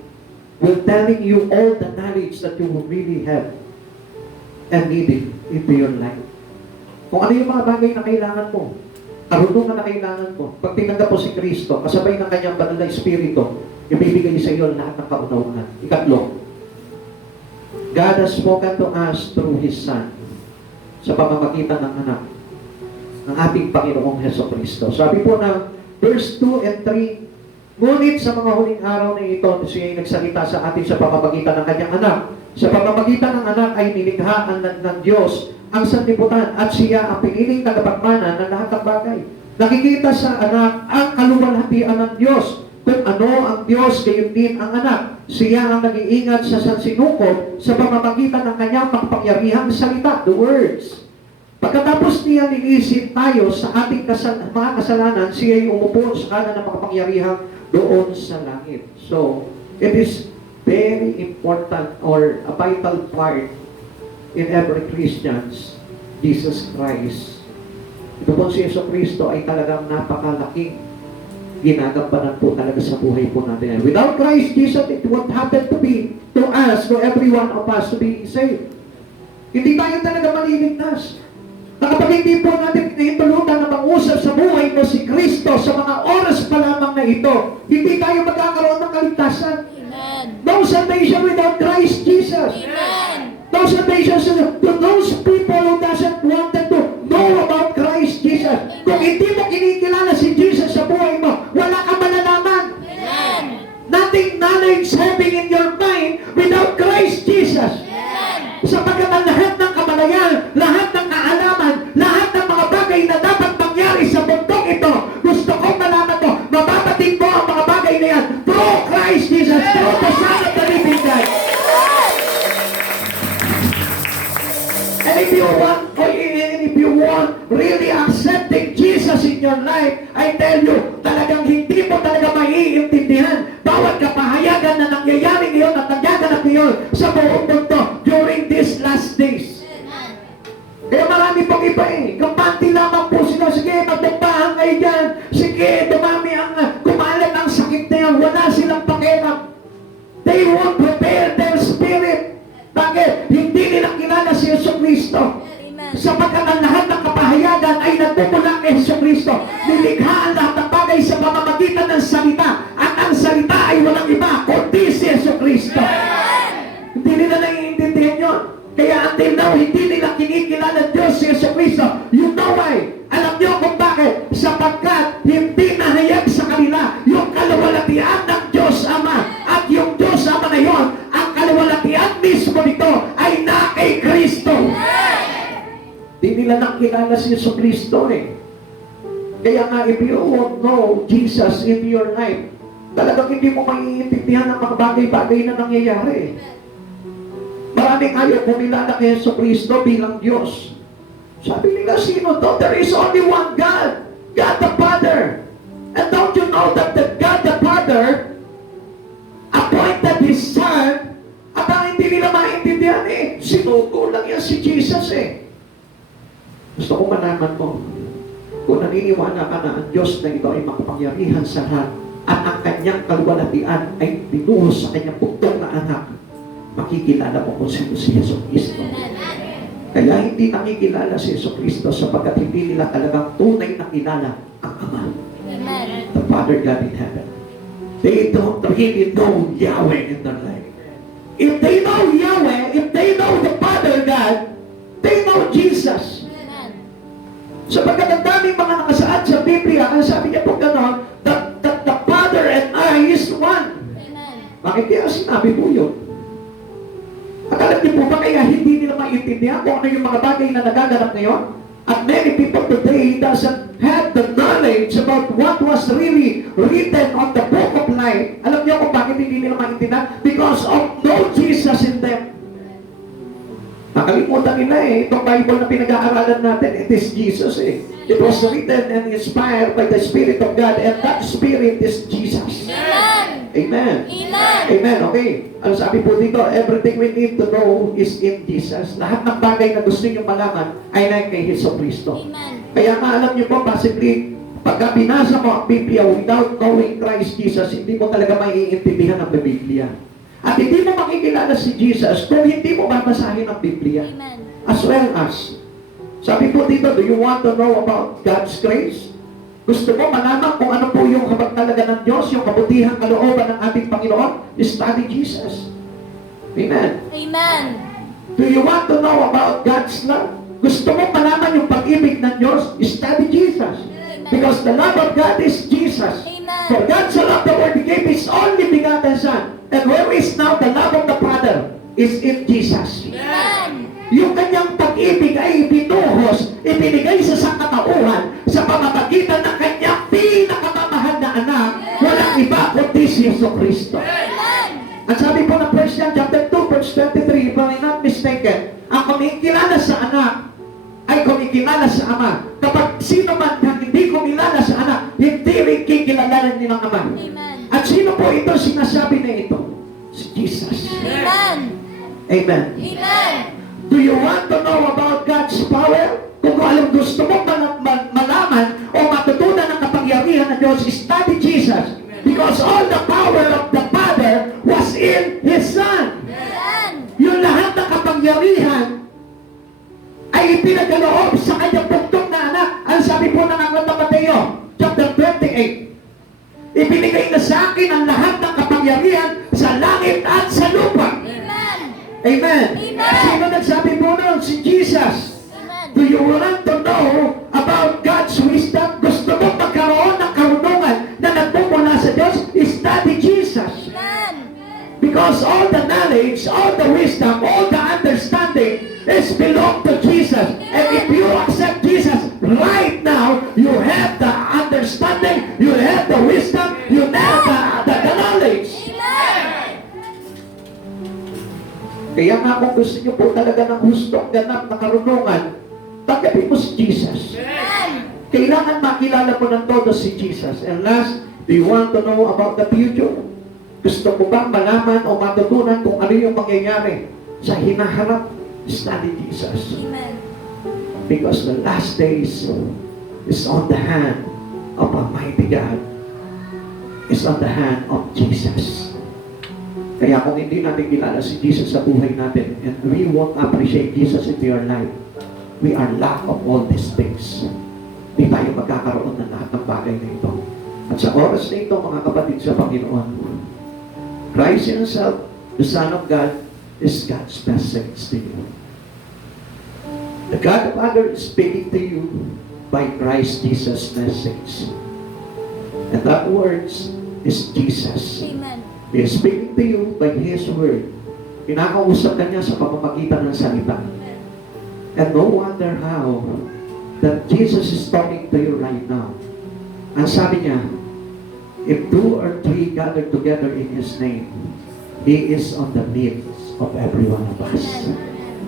will telling you all the knowledge that you will really have and needed into your life. Kung ano yung mga bagay na kailangan mo, karunungan na kailangan mo, pag tinanggap mo si Kristo, kasabay ng kanyang banal na Espiritu, ibibigay sa iyo lahat ng kaunawaan. Ikatlo, God has spoken to us through His Son sa pamamagitan ng anak ng ating Panginoong Jesucristo. Sabi po na verse 2 and 3, ngunit sa mga huling araw na ito, siya ay nagsalita sa atin sa pamamagitan ng kanyang anak. Sa pamamagitan ng anak ay nilikha ng Diyos ang sanlibutan at siya ang piniling tagapagmana ng lahat ng bagay. Nakikita sa anak ang kaluwalhatian ng Diyos. Kung ano ang Diyos, gayon din ang anak. Siya ang nag-iingat sa sansinukob sa pamamagitan ng kanyang makapangyarihang salita, the words. Pagkatapos niya niisip tayo sa ating mga kasalanan, siya ay umupo sa kanan ng makapangyarihang doon sa langit. So, it is very important or a vital part in every Christian's Jesus Christ. Ito po si Yeso Cristo ay talagang napakalaking ginagampanan po talaga sa buhay po natin. Without Christ Jesus, it would happen to be to us, to every one of us to be saved. Hindi tayo talaga maliligtas. Na kapag hindi po natin itulutan na mag-usap sa buhay mo si Kristo sa mga oras pa lamang na ito, hindi tayo magkakaroon ng kaligtasan. Amen. No salvation without Christ Jesus. Amen. No salvation to those people who doesn't want to know about Christ Jesus. Kung hindi mo kinikilala si Jesus sa buhay mo, wala kang malalaman. Amen. Nothing knowledge having in your mind without Christ Jesus. Amen. Sapagkat ang lahat ng kamalayan, lahat ng kaalaman, lahat ng mga bagay na dapat mangyari sa mundong ito, gusto kong malaman mo, mapapating mo ang mga bagay na yan through Christ Jesus, through the Son of the living God. And if you want really accepting Jesus in your life, I tell you, talagang hindi mo talaga maiintindihan bawat kapahayagan na nangyayari ngayon at nagyaganap ngayon ngayon sa buong mundo during these last days. Kaya marami pang iba eh. Kampante lamang po sila. Sige, magbabahan kayo dyan. Sige, dumami ang kumalat ang sakit na yan. Wala silang pakialam. They won't prepare their spirit. Bakit? Hindi nila kilala si Yesu Cristo. Sapagkat ang lahat ng kapahayagan ay nagmumula kay Yesu Cristo. Nilikha ang lahat ng bagay sa pamamagitan ng salita. At ang salita ay walang iba, kundi si Yesu Cristo. Hindi nila naiintindihan yun. Kaya until now, hindi nila kinikilala Diyos si Yesu Cristo. You know why? Alam niyo kung bakit? Sapagkat hindi nahayag sa kanila yung kaluwalhatian ng Diyos Ama. At yung Diyos Ama na yun, ang kaluwalhatian mismo nito ay na kay Kristo. Hindi nila nakilala si Yesu Cristo eh. Kaya nga, if you won't know Jesus in your life, talagang hindi mo maiintindihan ang mga bagay-bagay na nangyayari eh. Maraming ayaw kumilala kay Yesu Cristo bilang Diyos. Sabi nila, sino to? There is only one God. God the Father. And don't you know that the God the Father appointed His Son, at ang hindi nila maintindihan eh, sinugo lang yan si Jesus eh. Gusto ko malaman mo, kung naniniwala ka na ang Diyos na ito ay makapangyarihan sa lahat, at ang kanyang kaluwalhatian ay binuhos sa kanyang buktong na anak, makikilala mo kung sino si Yesu Cristo. Kaya hindi nakikilala si Yesu Cristo sapagkat hindi nila talagang tunay na kilala ang Ama. The Father God in heaven. They don't really know Yahweh in their life. If they know Yahweh, if they know the Father God, they know Jesus. Sapagkat ang daming mga nakasaad sa Biblia, ang sabi niya po gano'n, that the Father and I is one. Bakit kaya sinabi po yun? At alam niyo po ba kaya hindi nila maintindihan kung ano yung mga bagay na nagaganap ngayon? At many people today doesn't have the knowledge about what was really written on the book of life. Alam niyo kung bakit hindi nila maintindihan? Because of no Jesus in them. Nakalimutan nila eh, itong Bible na pinag-aaralan natin, it is Jesus eh. It was written and inspired by the Spirit of God, and that Spirit is Jesus. Amen. Amen. Amen. Amen, okay. Ang sabi po dito, everything we need to know is in Jesus. Lahat ng bagay na gusto nyo malaman ay na kay Yesu Cristo. Amen. Kaya nga alam nyo po, possibly, pagka binasa mo ang Biblia without knowing Christ Jesus, hindi mo talaga maiintindihan ang Biblia. At hindi mo makikilala si Jesus kung hindi mo babasahin ang Biblia. Amen. As well as, sabi po dito, do you want to know about God's grace? Gusto mo malaman kung ano po yung habag talaga ng Diyos, yung kabutihang kalooban ng ating Panginoon? Study Jesus. Amen. Amen. Do you want to know about God's love? Gusto mo malaman yung pag-ibig ng Diyos? Study Jesus. Because the love of God is Jesus. Amen. For God so loved the world, He gave His only begotten Son. And where is now the love of the Father? Is in Jesus. Amen. Yung kanyang pag-ibig ay binuhos, ibinigay sa sangkatauhan sa pamamagitan ng kanyang pinakamamahal na anak, walang iba kundi si Yesu Cristo. Amen. Ang sabi po ng 1 John chapter 2 verse 23, if I'm not mistaken, ang kumikilala sa anak ay kumikilala sa Ama. Kapag sino man na hindi kumilala sa anak, hindi rin kikilalanan nilang Ama. Amen. At sino po ito sinasabi na ito? Si Jesus. Amen. Amen. Amen. Do you want to know about God's power? Kung alam gusto mo malaman o matutunan ng kapangyarihan ng Diyos, study Jesus. Because all the power of the Father was in His Son. Amen. Yung lahat ng kapangyarihan ay ipinagaloob sa kanyang buktong na anak. Ang sabi po ng Aklat ng Mateo, chapter 28, ibinigay na sa akin ang lahat ng kapangyarihan sa langit at sa lupa. Amen. Amen. Amen. Sino nagsabi po nun? Si Jesus. Amen. Do you want to know about God's wisdom? Gusto mo magkaroon ng karunungan na nagmumula sa Diyos? Study Jesus. Amen. Because all the knowledge, all the wisdom, all the understanding is belong to Jesus. And if you accept Jesus right now, you have the understanding, you have the wisdom, you have the knowledge. Kaya nga kung gusto niyo po talaga ng hustong ganap na karunungan, tanggapin mo si Jesus. Kailangan makilala mo ng todo si Jesus. And last, do you want to know about the future? Gusto mo bang malaman o matutunan kung ano yung mangyayari sa hinaharap? Study Jesus. Amen. Because the last days is on the hand of Almighty God. Is on the hand of Jesus. Kaya kung hindi natin kilala si Jesus sa buhay natin and we won't appreciate Jesus in your life, we are lack of all these things. Di tayo magkakaroon ng lahat ng bagay na ito. At sa oras na ito, mga kapatid sa Panginoon, Christ Himself, the Son of God, is God's message to you. The God of Father is speaking to you by Christ Jesus' message. And that words is Jesus. Amen. He is speaking to you by His word. Kinakausap ka niya sa pamamagitan ng salita. And no wonder how that Jesus is talking to you right now. Ang sabi niya, if 2 or 3 gather together in His name, He is on the midst of every one of us.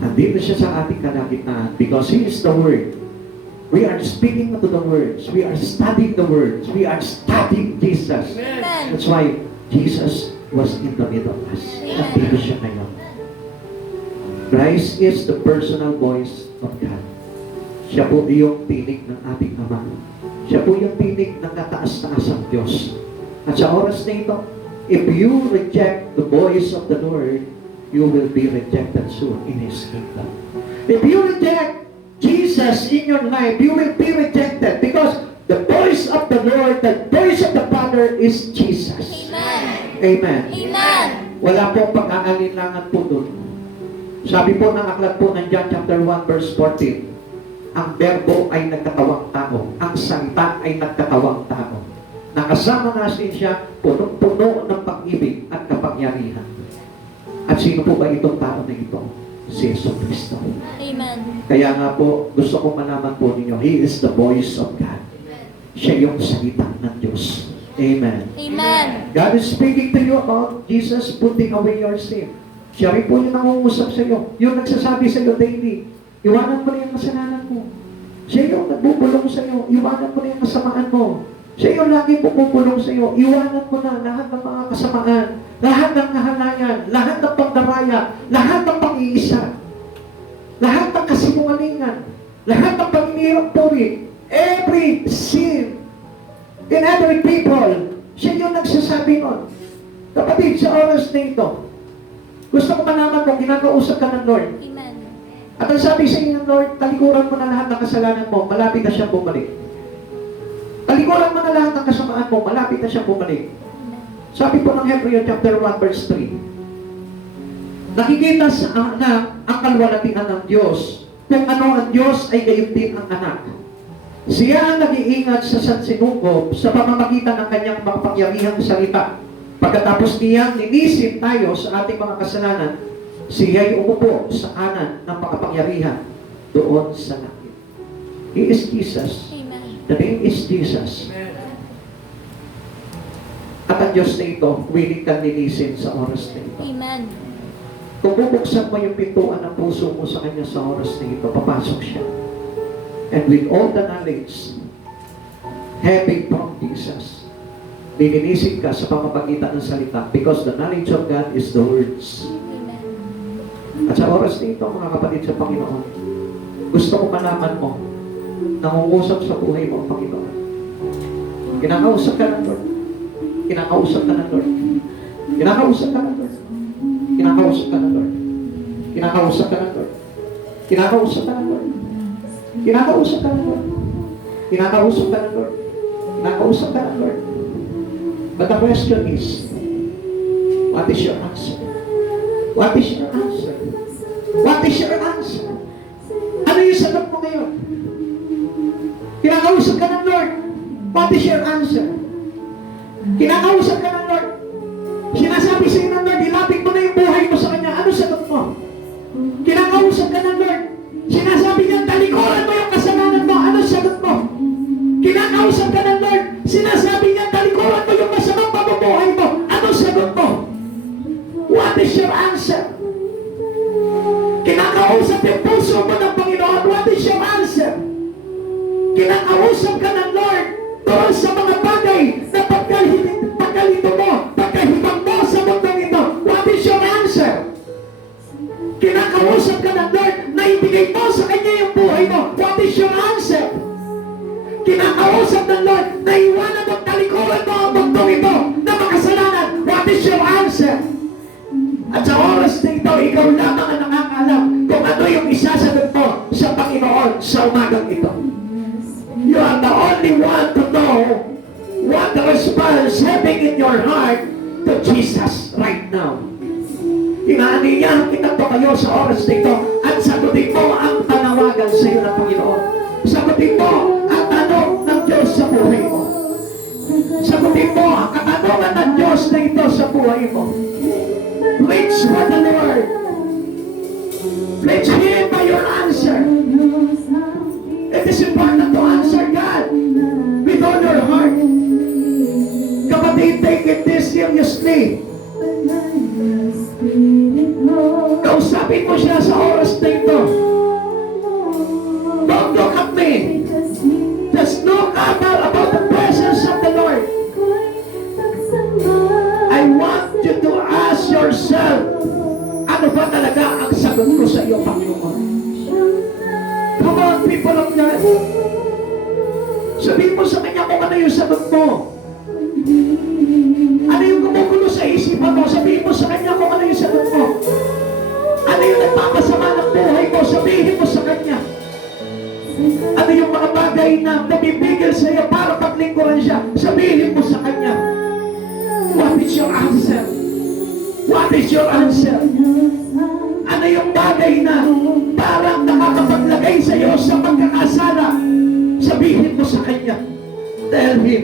Nandito siya sa ating kalagitnaan because He is the Word. We are speaking to the words. We are studying the words. We are studying Jesus. Amen. That's why Jesus was in the middle of us. Nandito siya ngayon. Christ is the personal voice of God. Siya po yung tinig ng ating Ama. Siya po yung tinig ng kataas-taas ng Diyos. At sa oras na ito, if you reject the voice of the Lord, you will be rejected soon in His kingdom. If you reject Jesus in your life, you will be rejected because the voice of the Lord, the voice of the Father is Jesus. Amen. Amen. Amen. Wala pong pag-aalinlangan po doon. Sabi po ng aklat po ng John chapter 1 verse 14, ang verbo ay nagkatawang tao. Ang salita ay nagkatawang tao. Nakasama natin siya, punong-puno ng pag-ibig at kapangyarihan. At sino po ba itong tao na ito? Si Jesucristo. Amen. Kaya nga po, gusto ko malaman po ninyo, He is the voice of God. Siya yung salita ng Diyos. Amen. Amen. God is speaking to you about Jesus putting away your sin. Siya rin po yung nangungusap sa iyo. Yung nagsasabi sa iyo daily, iwanan mo na yung kasalanan mo. Siya yung nagbubulong sa iyo, iwanan mo na yung kasamaan mo. Siya yung lagi pupulong sa iyo, iwanan mo na lahat ng mga kasamaan, lahat ng kahalayan, lahat ng pagdaraya, lahat ng pang-iisa, lahat ng kasinungalingan, lahat ng paninirang puri, every sin in every people. Siya yung nagsasabi nun. Kapatid, sa oras na ito, gusto ko malaman kung ginakausap ka ng Lord. Amen. At ang sabi sa inyo ng Lord, talikuran mo na lahat ng kasalanan mo, malapit na siyang bumalik. Talikuran mo na lahat ng kasamaan mo, malapit na siyang bumalik. Sabi po ng Hebrew chapter 1 verse 3, nakikita sa anak ang kalwalatian ng Diyos. Kung ano ang Diyos ay gayon din ang anak. Siya ang nag-iingat sa sansinukob sa pamamagitan ng kanyang makapangyarihang salita. Pagkatapos niyang linisin tayo sa ating mga kasalanan, siya'y umupo sa kanan ng makapangyarihan doon sa langit. He is Jesus. Amen. The name is Jesus. At ang Diyos na ito, willing kang linisin sa oras na ito. Amen. Kung bubuksan mo yung pintuan ng puso mo sa Kanya sa oras na ito, papasok siya. And with all the knowledge, having from Jesus, lilinisin ka sa pamamagitan ng salita because the knowledge of God is the words. Amen. At sa oras na ito, mga kapatid sa Panginoon, gusto ko malaman mo, nangungusap sa buhay mo ang Panginoon. Kinakausap ka ng Lord. Kinakausap ka ng Lord. Kinakausap ka ng Lord. Kinakausap ka ng Lord. Kinakausap ka ng Lord. Kinakausap ka ng Lord. Kinakausap ka ng Lord. Kinakausap ka ng Lord. Kinakausap ka ng Lord. But the question is, what is your answer? What is your answer? What is your answer? Ano yung sagot mo ngayon? Kinakausap ka ng Lord. What is your answer? Kinakausap ka ng Lord. Sinasabi sa iyo ng Lord, ilapit mo na yung buhay mo sa Kanya. Ano sagot mo? Kinakausap ka ng Lord. Sinasabi niya, talikuran mo yung kasalanan mo. Ano sagot mo? Kinakausap ka ng Lord. Sinasabi niya, talikuran mo yung masamang pamumuhay mo. Ano sagot mo? What is your answer? Kinakausap yung puso mo ng Panginoon. What is your answer? Kinakausap ka ng Lord doon sa mga bagay na pagkalito mo, pagkahibang mo sa Kausap ng Lord, naiwanan mo, talikuran mo ang mundong ito na makasalanan. What is your answer? At sa oras na ito, ikaw lamang ang nakakaalam kung ano yung isasagot mo sa Panginoon sa umagang ito. You are the only one to know what the response having in your heart to Jesus right now. Inaaniyahan kita to kayo sa oras na ito at sagutin mo ang panawagan sa iyo ng Panginoon. Sagutin mo ang tanong ng Diyos sa buhay mo. Sagutin mo ang katanungan ng Diyos na ito sa buhay mo. Reach for the Lord. Reach Him by your answer. It is important to answer God with all your heart. Kapatid, take it this seriously. Kausapin mo siya sa oras na ito. Don't look at me. Just look about the presence of the Lord. I want you to ask yourself, ano ba talaga ang sagot ko sa iyo, Panginoon? Come on, people of God. Sabihin mo sa Kanya kung ano yung sagot mo. Ano yung kumukulo sa isipan mo? Sabihin mo sa Kanya kung ano yung sagot mo. Ano yung nagpapasama ng buhay mo? Sabihin mo sa Kanya. Ano yung mga bagay na nabibigil sa iyo para paglingkuran siya? Sabihin mo sa Kanya. What is your answer? What is your answer? Ano yung bagay na parang nakakapaglagay sa iyo sa pagkakasala? Sabihin mo sa Kanya. Tell Him.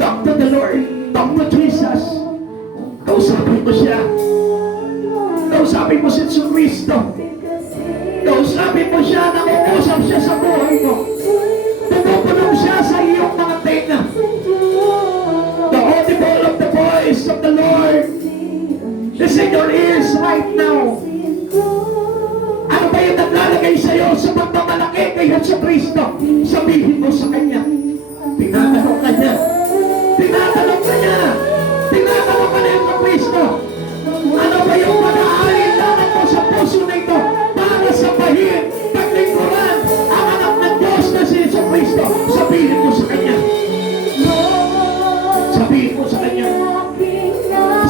Talk to the Lord. Talk to Jesus. Kausapin mo siya. Kausapin mo si Kristo. Kausapin mo siya, nangungusap siya sa buhay mo. Pumupunong siya sa iyong mga tenga. The audible of the voice of the Lord is in your ears right now. Ano ba yung naglalagay sa iyo sa pagmamalaki kay Kristo? Sabihin mo sa Kanya. Tinatanong ka niya. Tinatanong ka niya. Tinatanong ka na yung Kristo. Ano ba yung mag-aalinlangan mo sa puso na ito para sabahin, paglingkuran ang anak ng Diyos na si Kristo? Sabihin mo sa Kanya. Sabihin mo sa Kanya.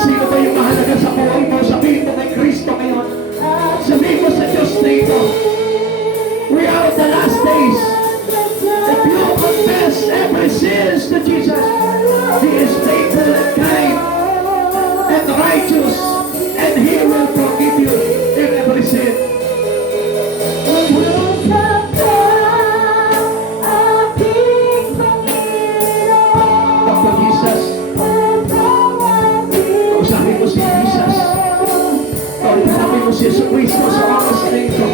Sino ba yung mahalaga sa buhay mo? Sabihin mo kay Kristo ngayon. Sabihin mo sa Diyos na ito. We are in the last days. If you confess every sins to Jesus, He is faithful and kind and righteous, and He will forgive you in every sin. Talk to Jesus. Kausapin mo si Jesus. Kausapin mo si Kristo sa oras na ito.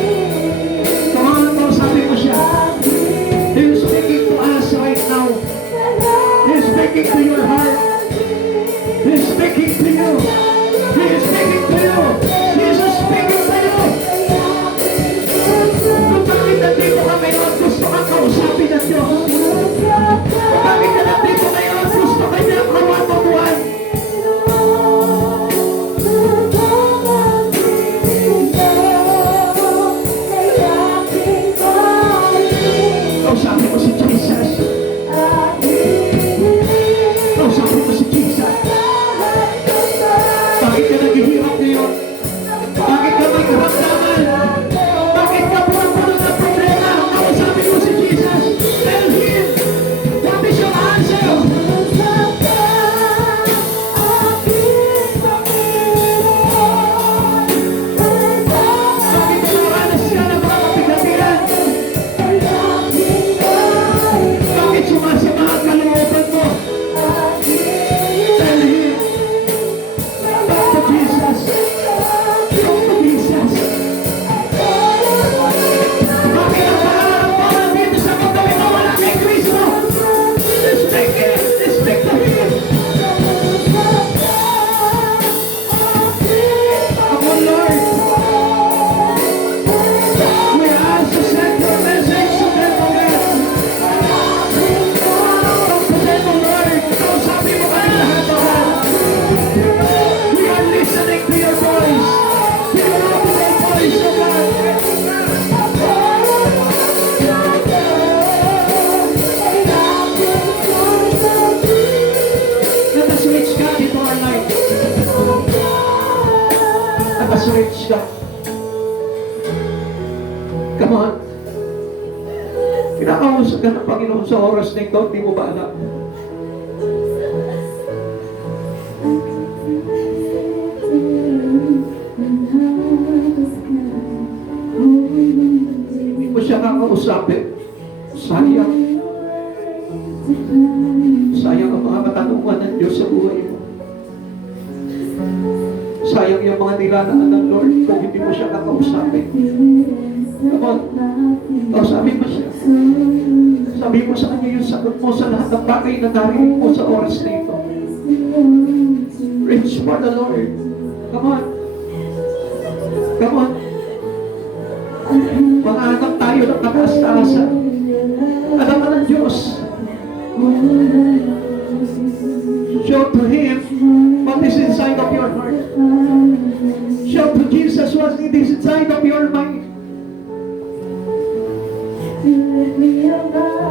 Kausapin mo siya. He is speaking to us right now. He is speaking to your heart. He is speaking to you. Come on. Kinakausap ka ng Panginoon sa oras na ito, hindi mo ba alam? Hindi mo siya kakausapin. Sayang. Sayang ang mga katanungan ng Diyos sa buhay mo. Sayang yung mga nilalaan ng Lord kung hindi mo siya kakausapin. Come on. Sabi mo siya. Sabi mo sa kanya yung sagot mo sa lahat ng bagay na narinig mo sa oras na ito. Reach for the Lord. Come on. Come on. Mga anak tayo ng nakaas-taasan. Alam ka ng Diyos. Show to Him what is inside of your heart. Show to Jesus what is inside of your mind.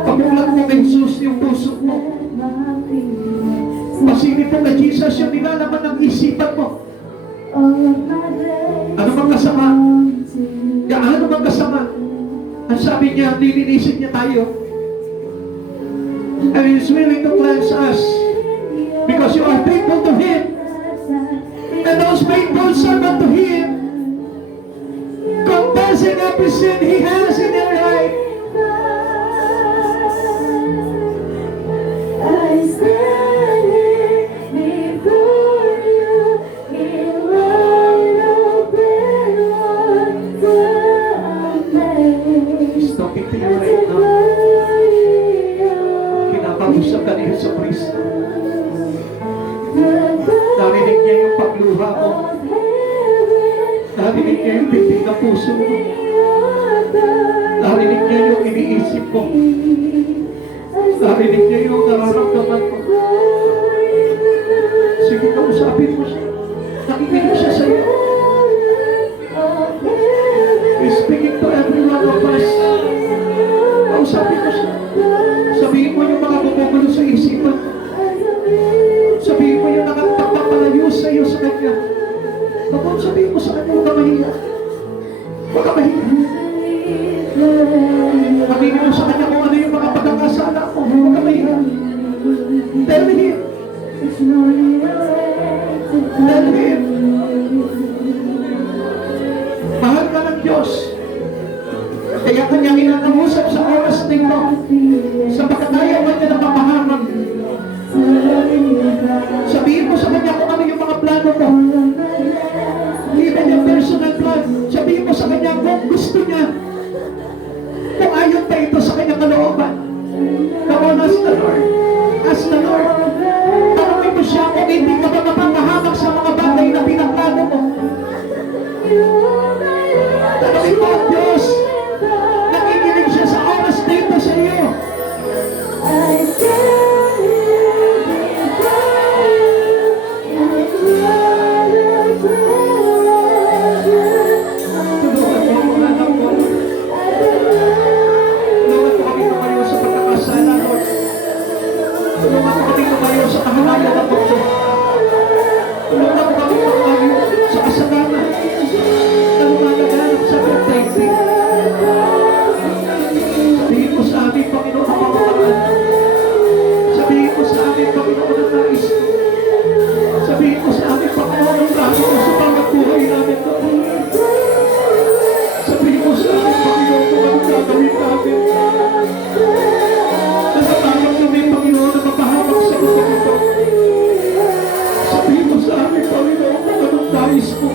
Pamulat mo kay Jesus yung puso mo. Pasilip mo kay Jesus yung nilalaman ng isipan mo. Ano bang kasama? Gaano bang kasama? Ang sabi niya, lilinisin niya tayo. And He is willing to cleanse us. Because you are faithful to Him. And those faithful servant to Him, confessing every sin He has in their life. I stand here before you in light of wonder amazed. He's talking to you right now. Kinakausap ka ni Jesu Cristo. Narinig niya yung pagluha mo. Narinig niya yung bitig ng puso mo. Narinig niya yung iniisip mo. Narinig niya yung nararamdaman mo. Sige, kausapin mo siya. Nakikinig siya sa'yo. He's speaking to every one of us. Kausapin mo siya. Sabihin mo yung mga bumugulo sa isipan mo. Sabihin mo yung nakapagpapalayo sa iyo sa Kanya. Kapag sabihin mo sa Kanya, huwag ka mahiya. Huwag ka mahiya. Sabihin mo sa Kanya kung ano yung mga pagkakasala mo. Huwag ka mahiya. Tell Him. Tell Him. Mahal ka ng Diyos. Kaya Kanya kinakausap sa oras na ito. Sapagkat ayaw man niya napapahamak. Sabihin mo sa Kanya kung ano yung mga plano mo. Even yung personal plan. Sabihin mo sa Kanya kung gusto niya. Kung ayon pa ito sa Kanyang kalooban. Come on, ask the Lord. Ask the Lord. Tanungin mo siya kung hindi ka ba mapapahamak sa mga bagay na pinaplano mo. Tanungin mo ang Diyos. Nakikinig siya sa oras na ito sa iyo. I stand here before you in light of Tulungan mo ang anak mo. Tulungan mo kami tumayo sa pagkakasala, Lord. Tulungan mo kami tumayo sa kahalayan ng mundo. Tulungan mo kami tumayo sa kasalanan na lumalaganap sa buong daigdig. Sabihin mo sa amin, Panginoon, ang pamamaraan. Sabihin mo sa amin, Panginoon, ang nais mo. Sabihin mo sa amin, Panginoon, ang nais mo sa pagkabuhay namin, Lord. Sabihin mo sa amin, Panginoon, kung anong gagawin namin. Natatakot kami, Panginoon, na mapahamak sa mundo ito. Sabihin mo sa amin, Panginoon, kung anong nais mo.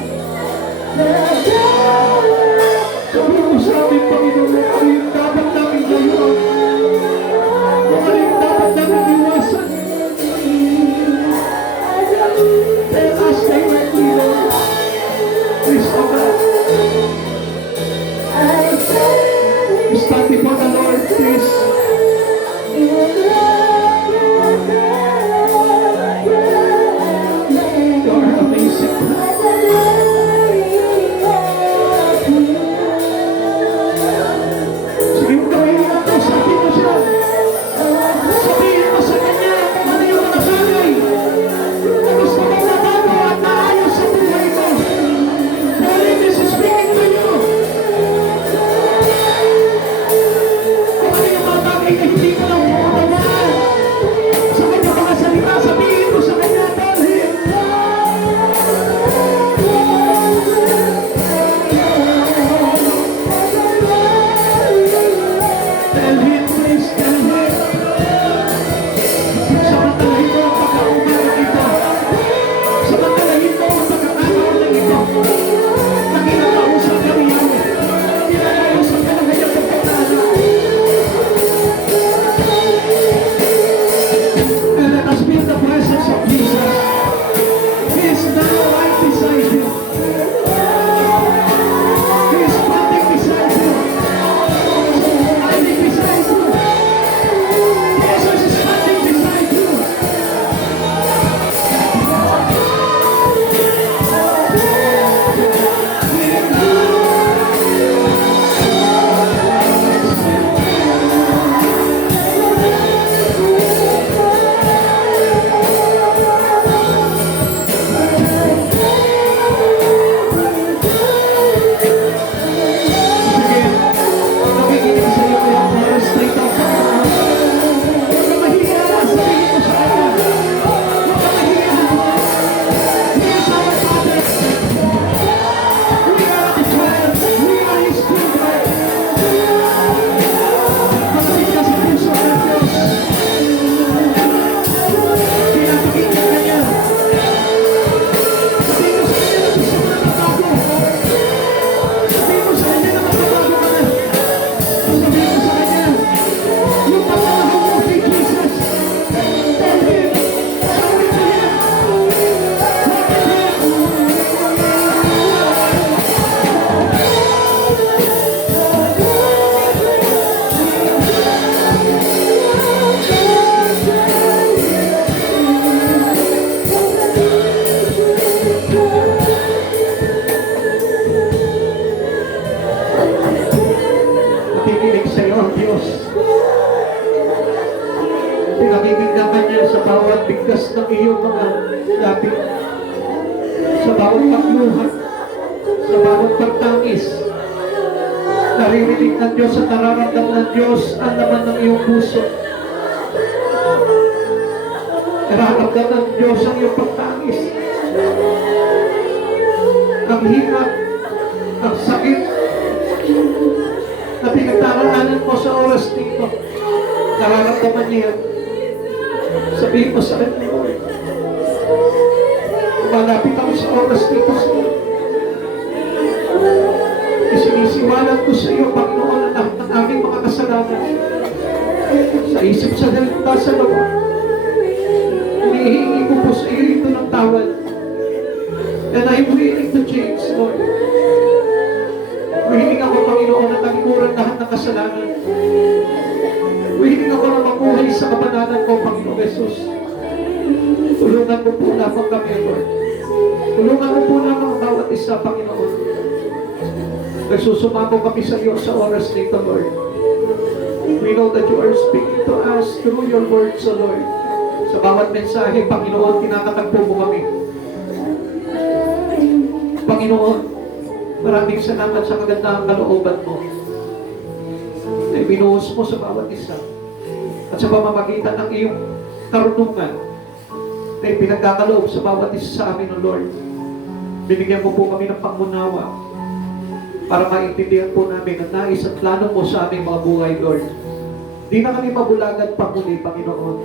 Sabihin mo sa amin, Panginoon, kung ano yung dapat namin gawin. Kung ano yung dapat namin iwasan. Tell us directly, Lord. Please, O God. Stand before the Lord, please. You are amazing. Sige mo kami yung sabihin mo siya. Sabihin mo sa Kanya kung ano yung mga bagay na gusto mong mabago at maayos sa buhay mo. Holy is speaking to you. Diyos. Pinakikinggan ka niya sa bawat bigkas ng iyong mga lapit. Sa bawat pagluhan. Sa bawat pagtangis. Naririnig ng Diyos at nararamdaman ng Diyos ang laman ng iyong puso. Nararamdaman ng Diyos ang iyong pagtangis. Ang hirap, ang sakit na pinagdaraanan mo sa oras nito. Nararamdaman niya. Sabihin mo sa kanya, Lord, malapit ako sa oras nito, Lord. Isinisiwanan ko sa iyo, Panginoon, ang lahat ng aming mga kasalanan. Sa isip, sa dalita, sa lawa. Hinihingi ko po sa iyo ito ng tawad. And I'm willing to change, Lord. Mahiling ako, Panginoon, na talikuran lahat ng kasalanan. Mahiling ako na mabuhay sa kabanalan ko, Panginoon Jesus. Tulungan mo po lamang kami, Lord. Tulungan mo po lamang ang bawat isa, Panginoon. Nagsusumamo kami sa iyo sa oras nito, Lord. We know that you are speaking to us through your words, O Lord. Sa bawat mensahe, Panginoon, tinatagpo mo kami. Panginoon, maraming salamat sa kagandahang kalooban mo na ibinuhos mo sa bawat isa at sa pamamagitan ng iyong karunungan na ipinagkakaloob sa bawat isa sa amin, O Lord. Binigyan mo po kami ng pangunawa para maintindihan po namin ang nais at plano mo sa aming mga buhay, Lord. Di na kami mabulagan pa muli, Panginoon.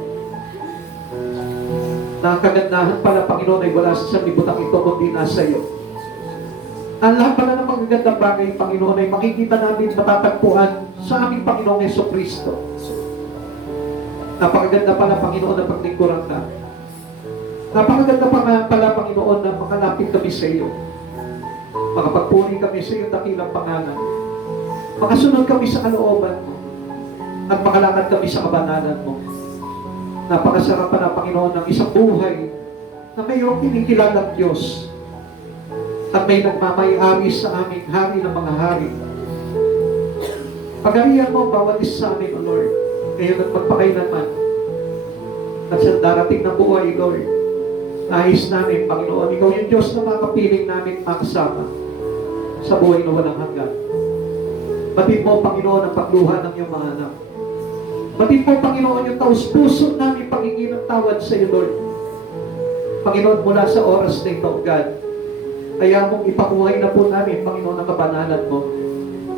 Na ang kagandahan pala, Panginoon, ay wala sa sanlibutan ito kundi nasa iyo. Ang lahat pala ng magagandang bagay, Panginoon, ay makikita namin matatagpuan sa aming Panginoong Jesucristo. Napakaganda pala, Panginoon, na paglingkuran ka. Napakaganda pala, Panginoon, na makalapit kami sa iyo. Makapagpuri kami sa iyong dakilang pangalan. Makasunod kami sa kalooban mo. At makalakad kami sa kabanalan mo. Napakasarap pa na, Panginoon, ng isang buhay na mayroong kinikilalang Diyos at may nagmamayari sa aming hari ng mga hari. Pagarihan mo bawat isa sa amin, O Lord, ngayon at magpakailanman. At sa darating na buhay, Lord, nais namin, Panginoon, ikaw yung Diyos na makapiling namin makasama sa buhay na walang hanggan. Batid mo, Panginoon, ang pagluha ng iyong mga anak. Batid mo, Panginoon, yung taus-puso namin paghingi ng tawad sa iyo, Lord. Panginoon, mula sa oras na ito, God, kaya mong ipakuhay na po namin, Panginoon, ang kabanalan mo.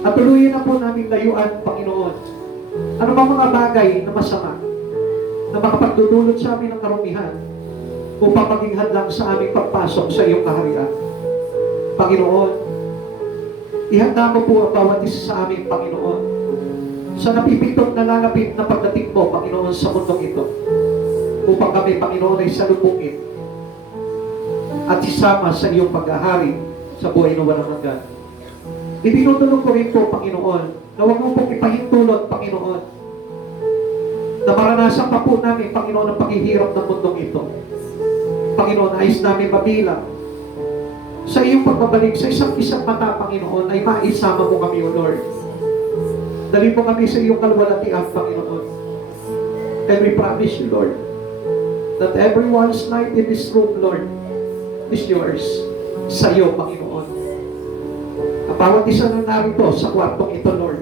At tuluyan na po namin layuan, Panginoon. Ano bang mga bagay na masama na makapagdudulot sa amin ng karumihan upang maging hadlang sa aming pagpasok sa iyong kaharian. Panginoon, ihanda mo po ang bawat isa sa amin, Panginoon, sa napipitot na lalapit na pagdating mo, Panginoon, sa mundong ito, upang kami, Panginoon, ay salubungin at isama sa iyong paghahari sa buhay na walang hanggan. Ibinutulong ko rin po, Panginoon, na huwag mo pong ipahintulot, Panginoon, na maranasan pa po namin, Panginoon, ang paghihirap ng mundong ito. Panginoon, nais namin mabilang sa iyong pagbabalik sa isang mata, Panginoon, ay maisama mo kami, O Lord. Dali po kami sa iyong kalwalatian, Panginoon. And we promise you, Lord, that everyone's night in this room, Lord, is yours. Sa iyo, Panginoon. Ang bawat isa na narito sa kwartong ito, Lord,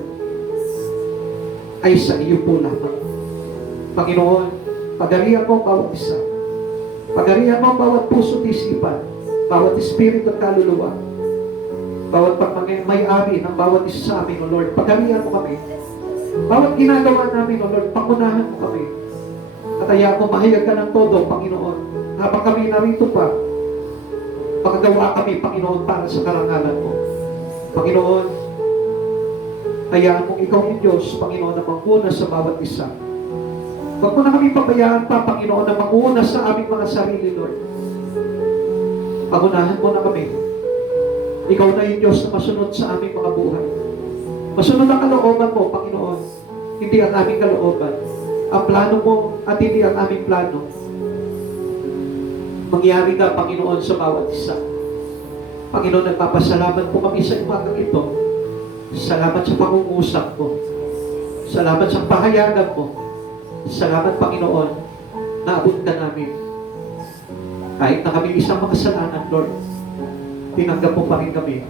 ay sa iyo po lamang. Panginoon, pagarihan mo bawat isa. Pagarihan mo bawat puso at isipan, bawat espiritu at kaluluwa, bawat pagmamay-ari ng bawat isa sa amin, O Lord. Pagarihan mo kami. Bawat ginagawa namin, O Lord, pangunahan mo kami. At ayaw mo mahayag ka ng todo, Panginoon. Habang kami narito pa, pagkagawa kami, Panginoon, para sa karangalan mo. Panginoon, hayaan mong ikaw yung Diyos, Panginoon, na manguna sa bawat isa. Huwag mo na kami pabayaan pa, Panginoon, na manguna sa aming mga sarili, Lord. Pangunahan mo na kami. Ikaw na yung Diyos na masunod sa aming mga buhay. Masunod ang kalooban mo, Panginoon. Hindi ang aming kalooban. Ang plano mo at hindi ang aming plano. Mangyari ka, Panginoon, sa bawat isa. Panginoon, nagpapasalamat po kami sa umagang ito. Salamat sa pangungusap mo. Salamat sa pahayagan mo. Salamat, Panginoon, naabot ka namin. Kahit na kami isang makasalanan, Lord, tinanggap mo pa rin kami.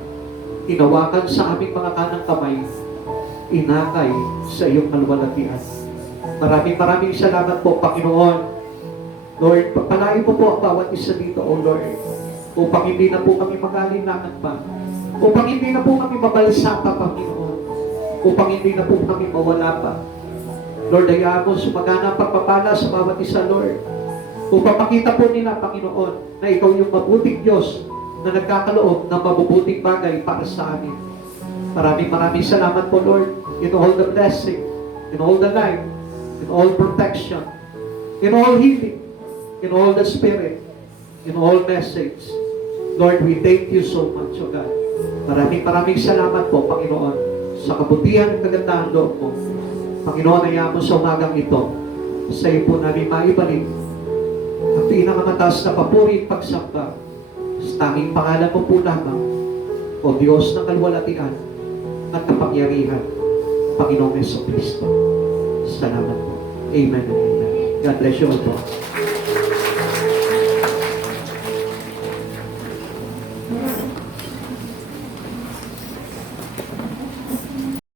Inawakan sa aming mga kanang kamay, inakay sa iyong kaluwalhatian. Maraming salamat po, Panginoon. Lord, pagpalain mo po ang bawat isa dito, O Lord, upang hindi na po kami mag-alinlangan pa, upang hindi na po kami mabalsa pa, Panginoon, upang hindi na po kami mawala pa. Lord, hayaan mo sumagana ang pagpapala sa bawat isa, Lord, upang makita po nila, Panginoon, na ikaw yung mabuting Diyos na nagkakaloob ng mabubuting bagay para sa amin. Maraming salamat po, Lord, in all the blessing, in all the life, in all protection, in all healing, in all the spirit, in all message. Lord, we thank you so much, O God. Maraming salamat po, Panginoon, sa kabutihan at kagandahan loob mo. Panginoon, hayaan mo sa umagang ito, sa iyo po namin maibalik ang pinakamataas na papuri at pagsamba sa tanging pangalan mo po lamang, O Diyos ng kaluwalhatian at kapangyarihan, Panginoong Jesucristo. Salamat po. Amen and amen. God bless you all po.